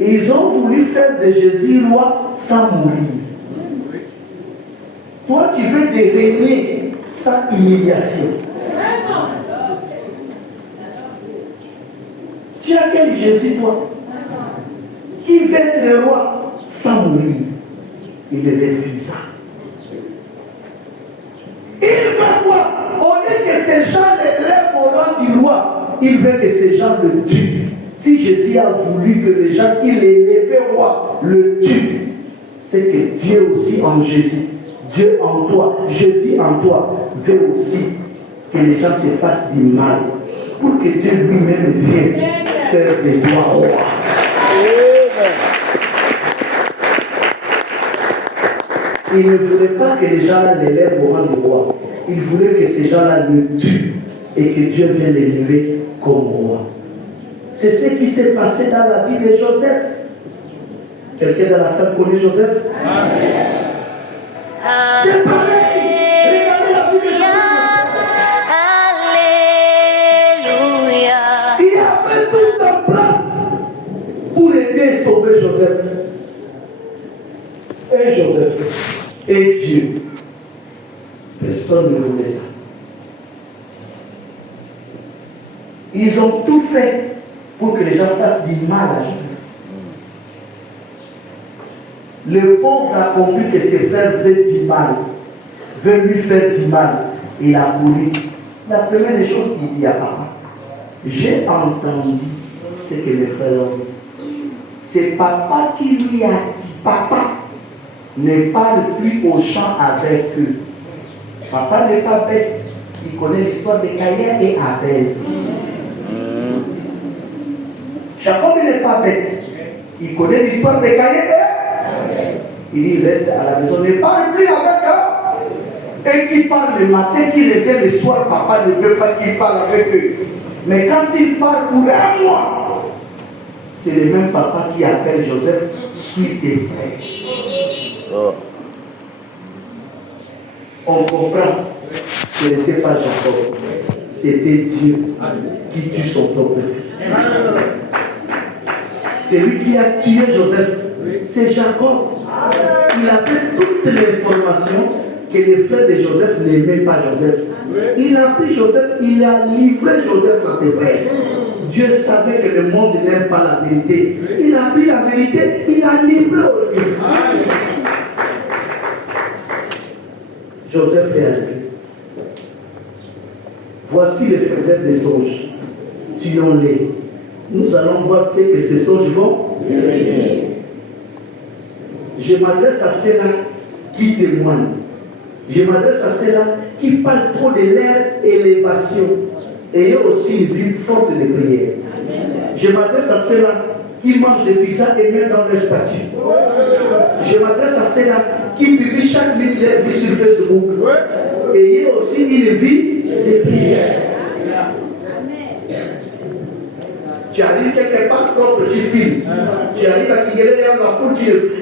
Ils ont voulu faire de Jésus roi sans mourir. Toi, tu veux te régner sans humiliation. Tu as quel Jésus, toi? Qui veut être roi sans mourir? Il refuse ça. Il veut quoi? Au lieu que ces gens les lèvent au nom du roi, il veut que ces gens le tuent. Si Jésus a voulu que les gens qui l'élevaient roi le tuent, c'est que Dieu aussi en Jésus, Dieu en toi, Jésus en toi, veut aussi que les gens te fassent du mal, pour que Dieu lui-même vienne faire de toi roi. Il ne voulait pas que les gens-là l'élèvent au rang du roi. Il voulait que ces gens-là le tuent et que Dieu vienne l'élever comme roi. C'est ce qui s'est passé dans la vie de Joseph. Quelqu'un dans la salle connaît Joseph? C'est pareil. Regardez la vie de Joseph. Alléluia. Il avait tout en place pour aider et sauver Joseph. Et Joseph et Dieu. Personne ne voulait ça. Ils ont tout fait pour que les gens fassent du mal à Joseph. Le pauvre a compris que ses frères veulent du mal, veulent lui faire du mal. Il a couru. La première des choses qu'il dit à papa, j'ai entendu ce que les frères ont dit. C'est papa qui lui a dit, papa, ne parle plus aux gens avec eux. Papa n'est pas bête. Il connaît l'histoire de Caïn et Abel. Jacob n'est pas bête. Il connaît l'histoire de Caïn et Abel. Il reste à la maison. Ne parle plus avec eux. Et qui parle le matin, qui revient le soir, papa ne veut pas qu'il parle avec eux. Mais quand il parle pour un mois, c'est le même papa qui appelle Joseph, suis tes frères. Oh. On comprend que ce n'était pas Jacob, c'était Dieu qui tue son propre fils. C'est lui qui a tué Joseph, c'est Jacob. Il avait toutes les informations que les frères de Joseph n'aimaient pas Joseph. Il a pris Joseph, il a livré Joseph à ses frères. Dieu savait que le monde n'aime pas la vérité. Il a pris la vérité, il a livré au Dieu. Joseph est arrivé. Voici les faiseurs des songes. Tuons-les. Nous allons voir ce que ces songes vont. Je m'adresse à ceux-là qui témoignent. Je m'adresse à ceux-là qui parlent trop de leur élévation. Ayez aussi une vie forte de prière. Je m'adresse à ceux-là qui mangent des pizzas et mettent dans leur statut. Je m'adresse à ceux-là qui publient chaque minute leur vie sur Facebook. Ayez aussi une vie de prière. Tu arrives quelque part propre, tu filmes. Tu arrives à Kigélé, la foule,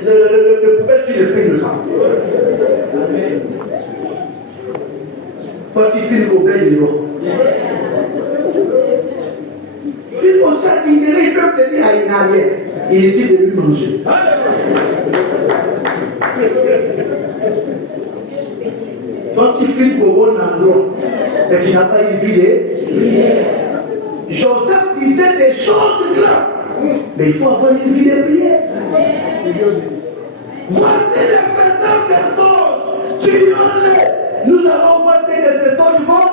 le poubelle, tu ne filmes pas. Toi, tu filmes au bel héros. Filme aussi à Kigélé, ils peuvent te dire à une arrière. Il dit de lui manger. Toi, tu filmes au bon endroit. Et tu n'as pas une vie de... Joseph disait des choses grandes. Mais il faut avoir une vie de prière. Voici les faiseurs des songes. Tuons-les. Nous allons voir ce que ces songes vont.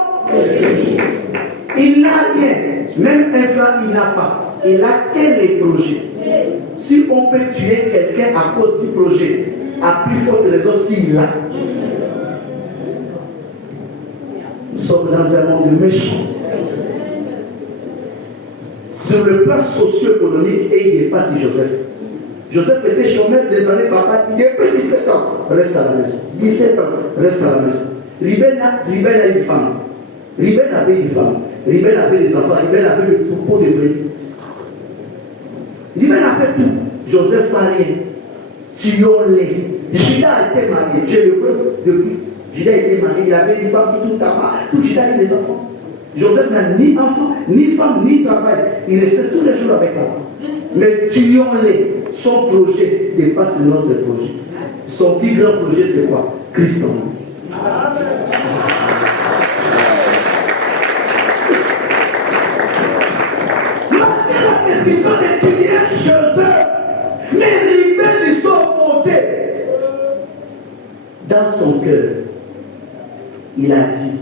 Il n'a rien. Même un franc, il n'a pas. Il a que les projets. Si on peut tuer quelqu'un à cause du projet, à plus forte raison s'il l'a. Nous sommes dans un monde méchant. Sur le plan socio-économique, et il dépasse Joseph. Joseph était chômeur des années papa, depuis 17 ans, reste à la maison. 17 ans, reste à la maison. Ruben a une femme. Ruben avait une femme. Ruben avait des enfants. Ruben avait le troupeau de brebis. Ruben a fait tout. Joseph a rien. Tuons-les. Judas a été marié. J'ai le preuve depuis. Judas a été marié. Il avait une femme tout tabac. Tout Judas a eu des enfants. Joseph n'a ni enfant, ni femme, ni travail. Il restait tous les jours avec elle. Mais tuons-les. Son projet dépasse notre projet. Son plus grand projet, c'est quoi? Christ en nous. Malgré la décision de tuer Joseph, les rebelles lui sont opposés. Dans son cœur, il a dit,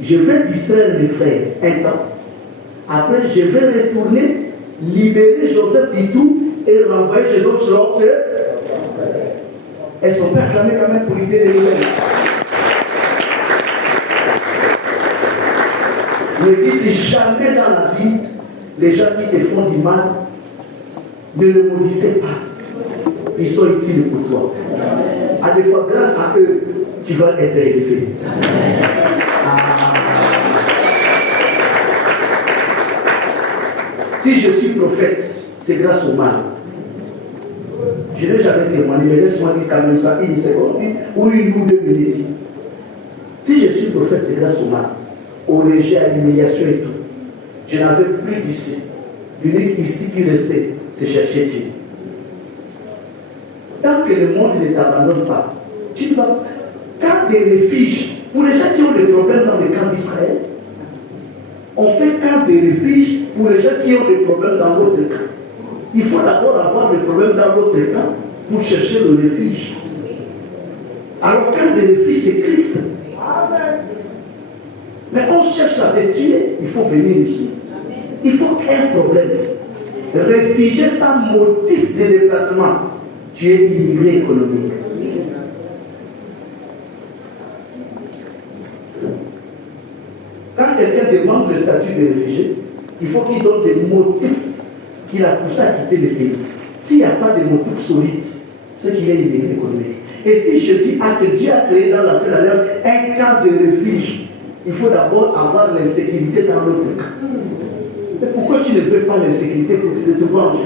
je vais distraire mes frères un temps. Après, je vais retourner, libérer Joseph du tout et renvoyer Joseph sur l'autre. Est-ce qu'on peut acclamer quand même pour l'idée des rebelles? Ne dites jamais dans la vie, les gens qui te font du mal, ne le maudissez pas. Ils sont utiles pour toi. À des fois, grâce à eux, tu vas être élevé. Si je suis prophète, c'est grâce au mal. Je n'ai jamais témoigné, mais laisse-moi dire quand même ça une seconde ou une ou 2 minutes. Si je suis prophète, c'est grâce au mal, au rejet, à l'humiliation et tout. Je n'avais plus d'ici. L'unique ici qui restait, c'est chercher Dieu. Tant que le monde ne t'abandonne pas, tu vas. Quand des refuges, pour les gens qui ont des problèmes dans le camp d'Israël, on fait camp des refuges pour les gens qui ont des problèmes dans l'autre camp. Il faut d'abord avoir des problèmes dans l'autre camp pour chercher le refuge. Alors quand des refuges, c'est Christ. Mais on cherche à te tuer, il faut venir ici. Il faut qu'il y ait un problème. Réfugié sans motif de déplacement, tu es immigré économique. Quand quelqu'un demande le statut de réfugié, il faut qu'il donne des motifs qu'il a poussé à quitter le pays. S'il n'y a pas de motifs solides, c'est qu'il est immigré économique. Et si Jésus a que Dieu a créé dans la Sainte Alliance un camp de refuge, il faut d'abord avoir l'insécurité dans l'autre camp. Et pourquoi tu ne veux pas l'insécurité pour te voir en Jésus?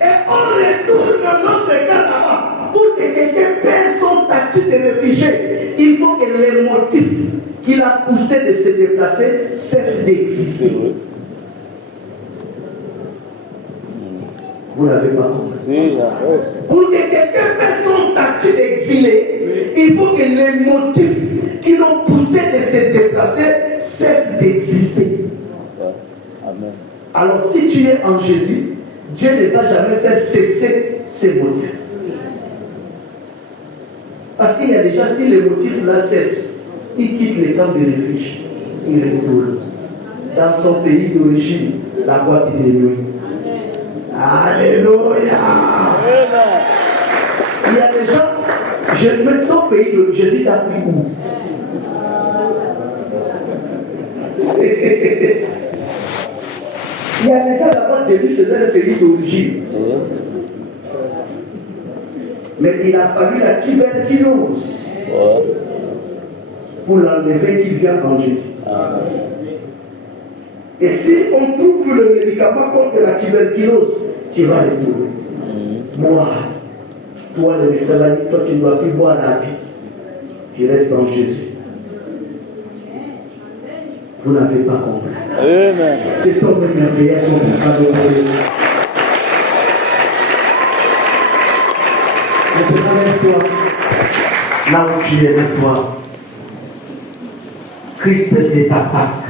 Et on retourne notre cas là-bas. Pour que quelqu'un perde son statut de réfugié, il faut que les motifs qui l'ont poussé de se déplacer cessent d'exister. Vous n'avez pas compris. Pour que quelqu'un perde son statut d'exilé, il faut que les motifs qui l'ont poussé de se déplacer cessent d'exister. Alors si tu es en Jésus, Dieu ne va jamais faire cesser ces motifs. Parce qu'il y a déjà, si les motifs là cessent, il quitte les camps de refuge, il retourne dans son pays d'origine, la boîte de nuit. Alléluia. Il y a des gens, je mets ton pays de Jésus t'a pris où? Il y a des gens là-bas qui disent que c'est le pays d'origine. Mais il a fallu la tuberculose pour l'enlever qui vient en Jésus. Et si on trouve le médicament contre la tuberculose, tu vas le trouver. Boire. Toi, le médecin va dire, toi, tu ne dois plus boire la vie. Tu restes en Jésus. Vous n'avez pas compris. Amen. Cet homme est merveilleux, son contrat de Dieu. Maintenant, lève-toi. Là où tu es, lève-toi. Christ est ta part.